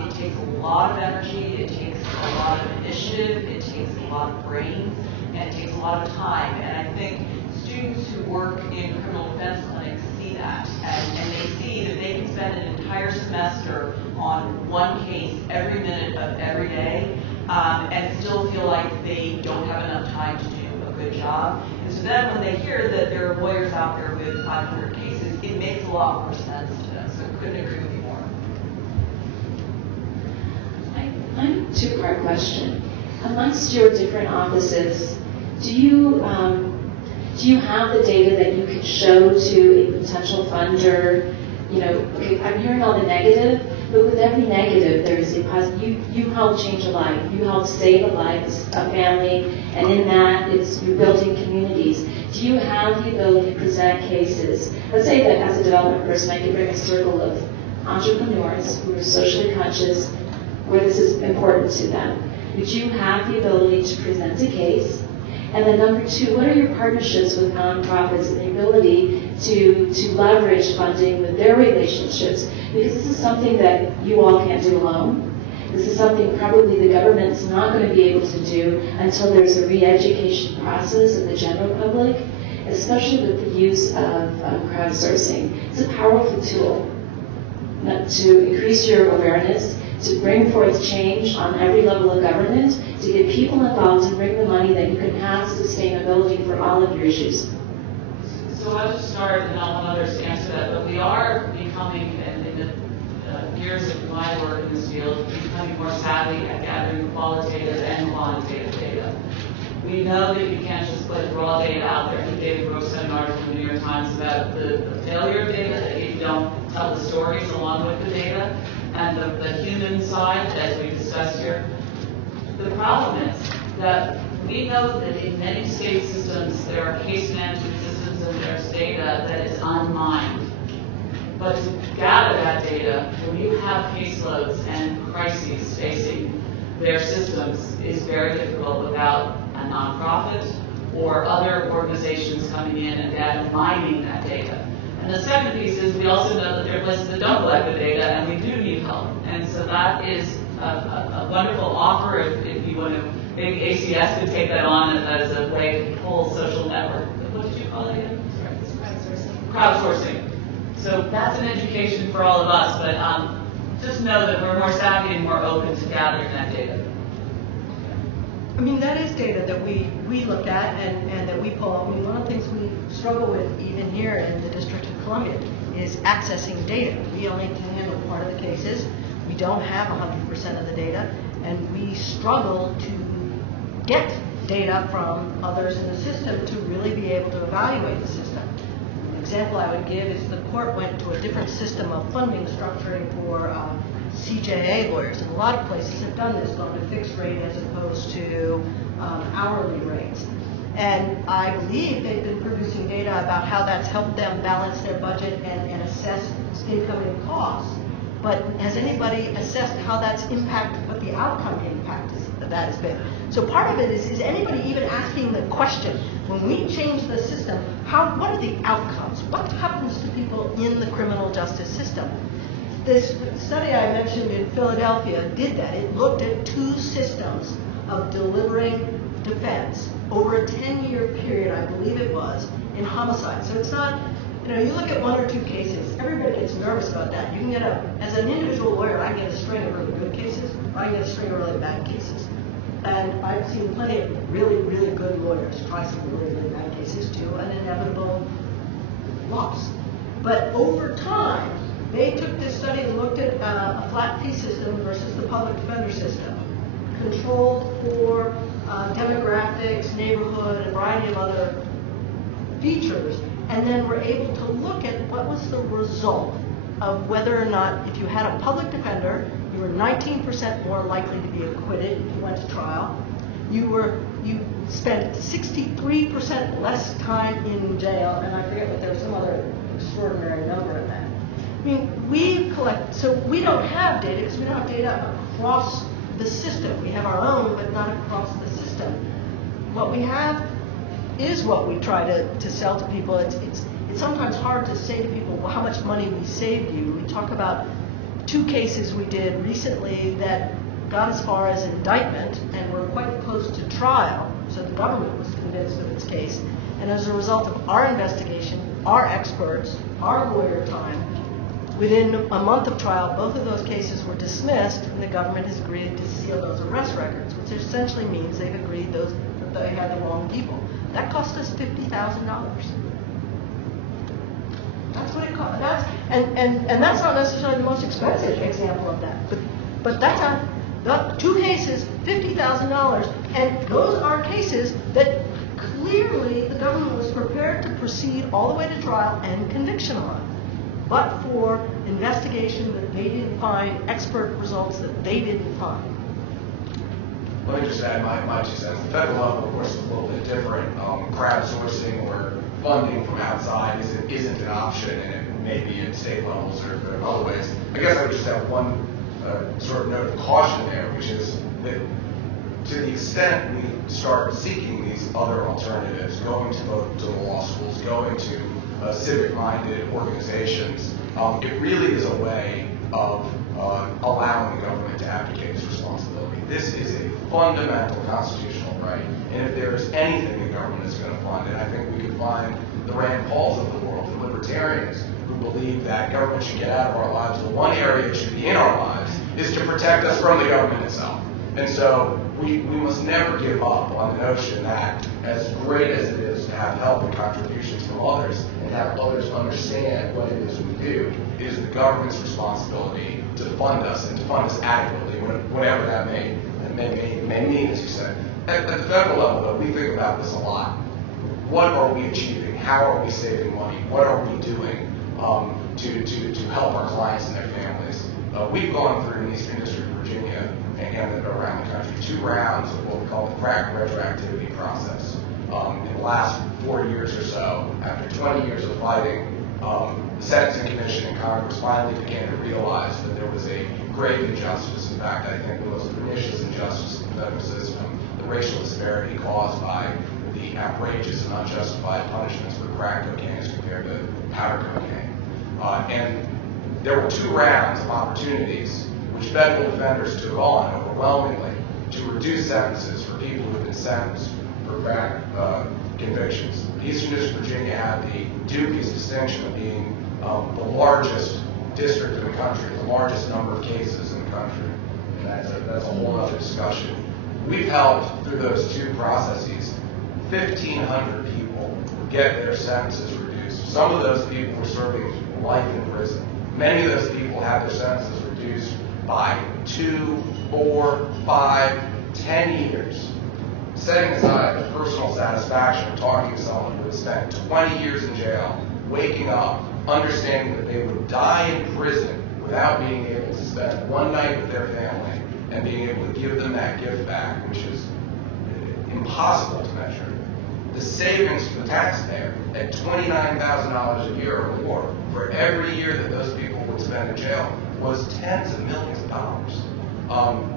It takes a lot of energy, it takes a lot of initiative, it takes a lot of brains, and it takes a lot of time. And I think students who work in criminal defense clinics see that, and they see that they can spend an entire semester on one case every minute of every day, and still feel like they don't have enough time to do a good job. And so then when they hear that there are lawyers out there with 500 cases, it makes a lot more sense to them. So I couldn't agree with you more. I have a two-part question. Amongst your different offices, do you have the data that you can show to a potential funder? You know, okay, I'm hearing all the negative, but with every negative, there is a positive. You help change a life. You help save a life, a family, and in that, you're building communities. Do you have the ability to present cases? Let's say that as a development person, I could bring a circle of entrepreneurs who are socially conscious, where this is important to them. Would you have the ability to present a case? And then number two, what are your partnerships with nonprofits and the ability to leverage funding with their relationships? Because this is something that you all can't do alone. This is something probably the government's not going to be able to do until there's a re-education process of the general public, especially with the use of crowdsourcing. It's a powerful tool to increase your awareness, to bring forth change on every level of government, to get people involved and bring the money that you can have sustainability for all of your issues. So I'll just start, and I want others to answer that, but we are becoming, in the years of my work in this field, becoming more savvy at gathering qualitative and quantitative data. We know that you can't just put raw data out there. I think David Brooks sent an article in the New York Times about the failure of data, that you don't tell the stories along with the data, and the human side, as we discussed here. The problem is that we know that in many state systems there are case management systems and there's data that is unmined. But to gather that data, when you have caseloads and crises facing their systems, is very difficult without a nonprofit or other organizations coming in and mining that data. And the second piece is we also know that there are places that don't collect the data, and we do need help. And so that is a wonderful offer if you want to, maybe ACS could take that on as a way to pull social network. What did you call it again? Crowdsourcing. Crowdsourcing. So that's an education for all of us, but just know that we're more savvy and more open to gathering that data. I mean, that is data that we look at and that we pull. I mean, one of the things we struggle with even here in the District of Columbia is accessing data. We only can handle part of the cases. We don't have 100% of the data, and we struggle to get data from others in the system to really be able to evaluate the system. An example I would give is the court went to a different system of funding structuring for CJA lawyers, and a lot of places have done this, gone to fixed rate as opposed to hourly rates. And I believe they've been producing data about how that's helped them balance their budget and assess incoming costs. But has anybody assessed how that's impacted, what the outcome impact of that has been? So part of it is anybody even asking the question, when we change the system, what are the outcomes? What happens to people in the criminal justice system? This study I mentioned in Philadelphia did that. It looked at two systems of delivering defense over a 10-year period, I believe it was, in homicide. So it's not, you look at one or two cases, everybody gets nervous about that. You can get as an individual lawyer, I get a string of really good cases, or I get a string of really bad cases. And I've seen plenty of really, really good lawyers try some really, really bad cases to an inevitable loss. But over time, They took this study and looked at a flat fee system versus the public defender system, controlled for demographics, neighborhood, a variety of other features, and then were able to look at what was the result of whether or not, if you had a public defender, you were 19% more likely to be acquitted if you went to trial. You spent 63% less time in jail, and I forget what there was some other extraordinary number in that. I mean, we collect, so we don't have data because we don't have data across the system. We have our own, but not across the system. What we have is what we try to sell to people. It's sometimes hard to say to people, well, how much money we saved you. We talk about 2 cases we did recently that got as far as indictment and were quite close to trial, so the government was convinced of its case. And as a result of our investigation, our experts, our lawyer time, within a month of trial, both of those cases were dismissed, and the government has agreed to seal those arrest records, which essentially means they've agreed that they had the wrong people. That cost us $50,000. That's what it cost. And that's not necessarily the most expensive example of that. But that's how, 2 cases, $50,000, and those are cases that clearly the government was prepared to proceed all the way to trial and conviction on, but for investigation that they didn't find, expert results that they didn't find. Let me just add my 2 cents. The federal level, of course, is a little bit different. Crowdsourcing or funding from outside isn't an option, and maybe at state levels or other ways. I guess I would just have one sort of note of caution there, which is that to the extent we start seeking these other alternatives, going to the law schools, going to civic-minded organizations, it really is a way of allowing the government to abdicate its responsibility. This is a fundamental constitutional right, and if there is anything the government is going to fund, and I think we could find the Rand Pauls of the world, the libertarians, who believe that government should get out of our lives, the one area it should be in our lives is to protect us from the government itself. And so we must never give up on the notion that, as great as it is to have help and contributions from others and have others understand what it is we do, it is the government's responsibility to fund us and to fund us adequately, whatever that may mean, as you said. At the federal level, though, we think about this a lot. What are we achieving? How are we saving money? What are we doing to help our clients and their families? We've gone through in Eastern District of Virginia and around the country 2 rounds of what we call the crack retroactivity process. In the last 4 years or so, after 20 years of fighting, the Sentencing Commission and Congress finally began to realize that there was a grave injustice. In fact, I think the most pernicious injustice in the federal system, the racial disparity caused by the outrageous and unjustified punishments for crack cocaine as compared to powder cocaine. And there were 2 rounds of opportunities which federal defenders took on overwhelmingly to reduce sentences for people who had been sentenced for crack convictions. Eastern District of Virginia had the dubious distinction of being the largest district in the country, the largest number of cases in the country, and that's a whole other discussion. We've helped, through those 2 processes, 1,500 people get their sentences reduced. Some of those people were serving life in prison. Many of those people had their sentences reduced by 2, 4, 5, 10 years. Setting aside the personal satisfaction of talking to someone who had spent 20 years in jail, waking up, understanding that they would die in prison without being able to spend one night with their family and being able to give them that gift back, which is impossible to measure. The savings for the taxpayer at $29,000 a year or more for every year that those people would spend in jail was tens of millions of dollars.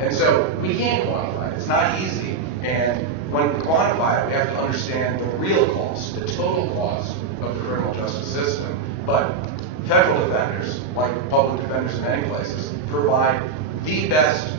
And so we can't quantify it. It's not easy. And when we quantify it, we have to understand the real cost, the total cost of the criminal justice system. But federal defenders, like public defenders in many places, provide the best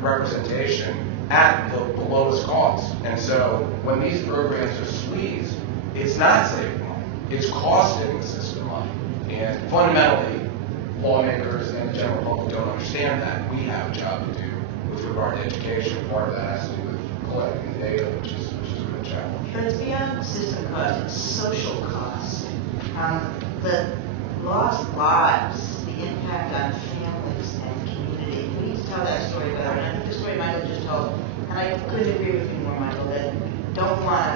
representation at the lowest cost. And so when these programs are squeezed, it's not saving money. It's costing the system money. And fundamentally, lawmakers and the general public don't understand that. We have a job to do with regard to education. Part of that has to do with collecting the data, which is a real challenge. But it's beyond system cost, it's social cost. lost lives, the impact on families and community. We need to tell that story better, and I think the story Michael just told, and I couldn't agree with you more, Michael, that we don't want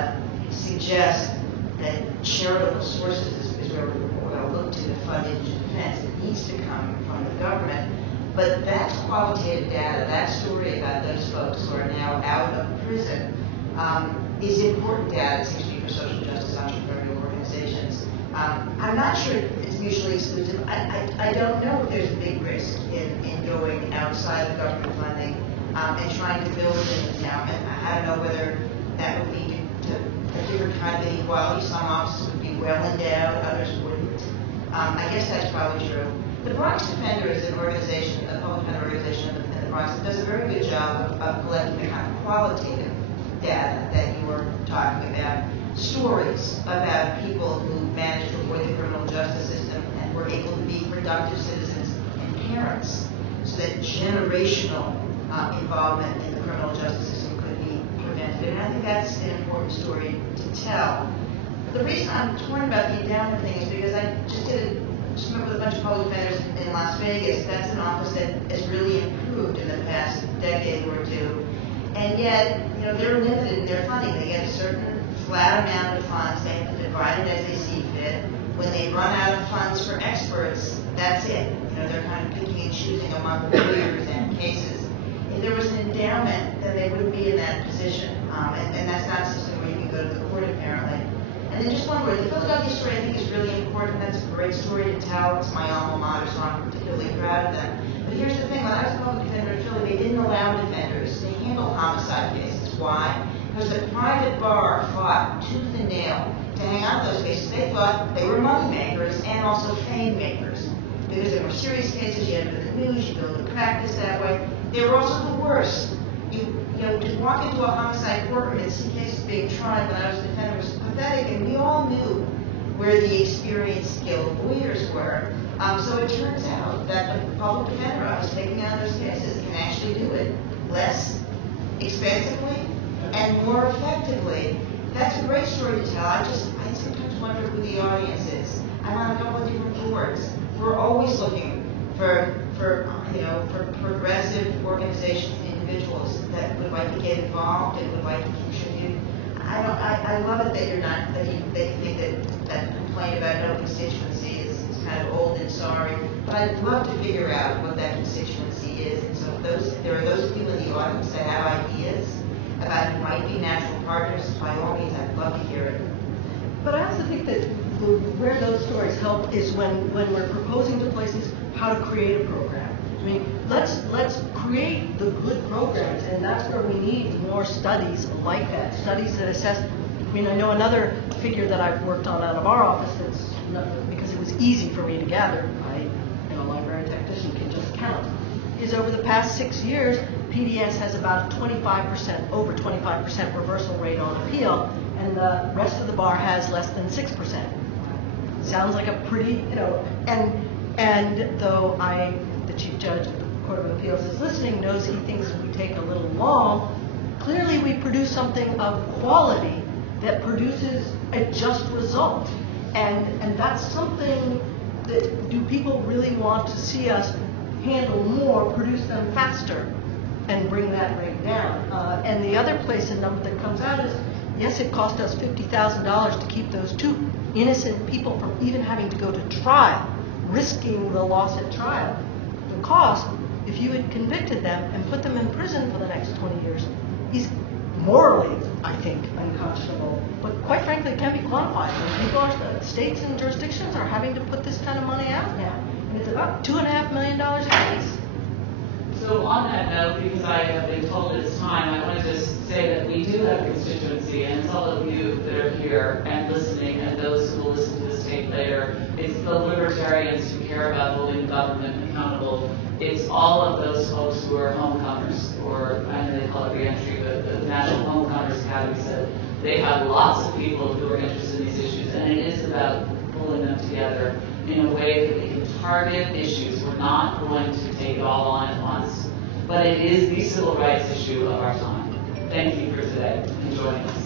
to suggest that charitable sources is where we're going to look to fund indigent defense. It needs to come from the government. But that qualitative data, that story about those folks who are now out of prison, is important data, it seems to be, for social justice entrepreneurial organizations. I'm not sure it's mutually exclusive. I don't know if there's a big risk in going outside of government funding and trying to build an endowment. I don't know whether that would lead to a different kind of inequality. Some offices would be well endowed, others wouldn't. I guess that's probably true. The Bronx Defender is an organization, a public defender organization in the Bronx that does a very good job of collecting the kind of qualitative data that you were talking about. Stories about people who managed to avoid the criminal justice system and were able to be productive citizens and parents, so that generational involvement in the criminal justice system could be prevented. And I think that's an important story to tell. The reason I'm torn about the endowment thing is because I just met with a bunch of public defenders in Las Vegas. That's an office that has really improved in the past decade or two. And yet, they're limited in their funding. They get a certain flat amount of funds. They have to divide it as they see fit. When they run out of funds for experts, that's it. They're kind of picking and choosing among lawyers and cases. If there was an endowment, then they wouldn't be in that position. And that's not a system where you can go to the court, apparently. And then just one word, the Philadelphia story I think is really important. That's a great story to tell. It's my alma mater, so I'm particularly proud of them. But here's the thing, when I was a public defender in Philly, they didn't allow defenders to handle homicide cases. Why? Because the private bar fought tooth and nail to hang on those cases. They thought they were money makers and also fame makers. Because there were serious cases, you had to the news, you build a practice that way. They were also the worst. To walk into a homicide courtroom and see cases being tried when I was a defender was pathetic, and we all knew where the experienced, skilled lawyers were. So it turns out that the public defender I was taking on those cases can actually do it less expensively and more effectively. That's a great story to tell. I sometimes wonder who the audience is. I'm on a couple of different boards. We're always looking for progressive organizations and individuals that would like to get involved and would like to contribute. I love it that you're not that you think that complaint about no constituency is kind of old and sorry. But I'd love to figure out what that constituency is. And so if there are those people in the audience that have ideas about who might be natural partners, by all means, I'd love to hear it. But I also think that where those stories help is when we're proposing to places how to create a program. I mean, let's create the good programs, and that's where we need more studies like that, studies that assess. I mean, I know another figure that I've worked on out of our office that's because it was easy for me to gather. A library technician can just count. Is over the past 6 years, PDS has about a 25%, over 25% reversal rate on appeal, and the rest of the bar has less than 6%. Sounds like a pretty, and though the Chief Judge of the Court of Appeals is listening, knows he thinks we take a little long, clearly we produce something of quality that produces a just result. And that's something that, do people really want to see us handle more, produce them faster, and bring that rate down? And the other place a number that comes out is, yes, it cost us $50,000 to keep those two innocent people from even having to go to trial, risking the loss at trial. The cost, if you had convicted them and put them in prison for the next 20 years, is morally, I think, unconscionable. But quite frankly, it can be quantified. States and jurisdictions are having to put this kind of money out now. And it's about $2.5 million a case. So on that note, because I have been told it's time, I want to just say that we do have a constituency, and it's all of you that are here and listening, and those who will listen to this tape later. It's the libertarians who care about holding government accountable. It's all of those folks who are homecomers, or I know they call it reentry, but the National Homecomers Academy said they have lots of people who are interested in these issues, and it is about pulling them together in a way that we can target issues. We're not going to take it all on at once, but it is the civil rights issue of our time. Thank you for today and joining us.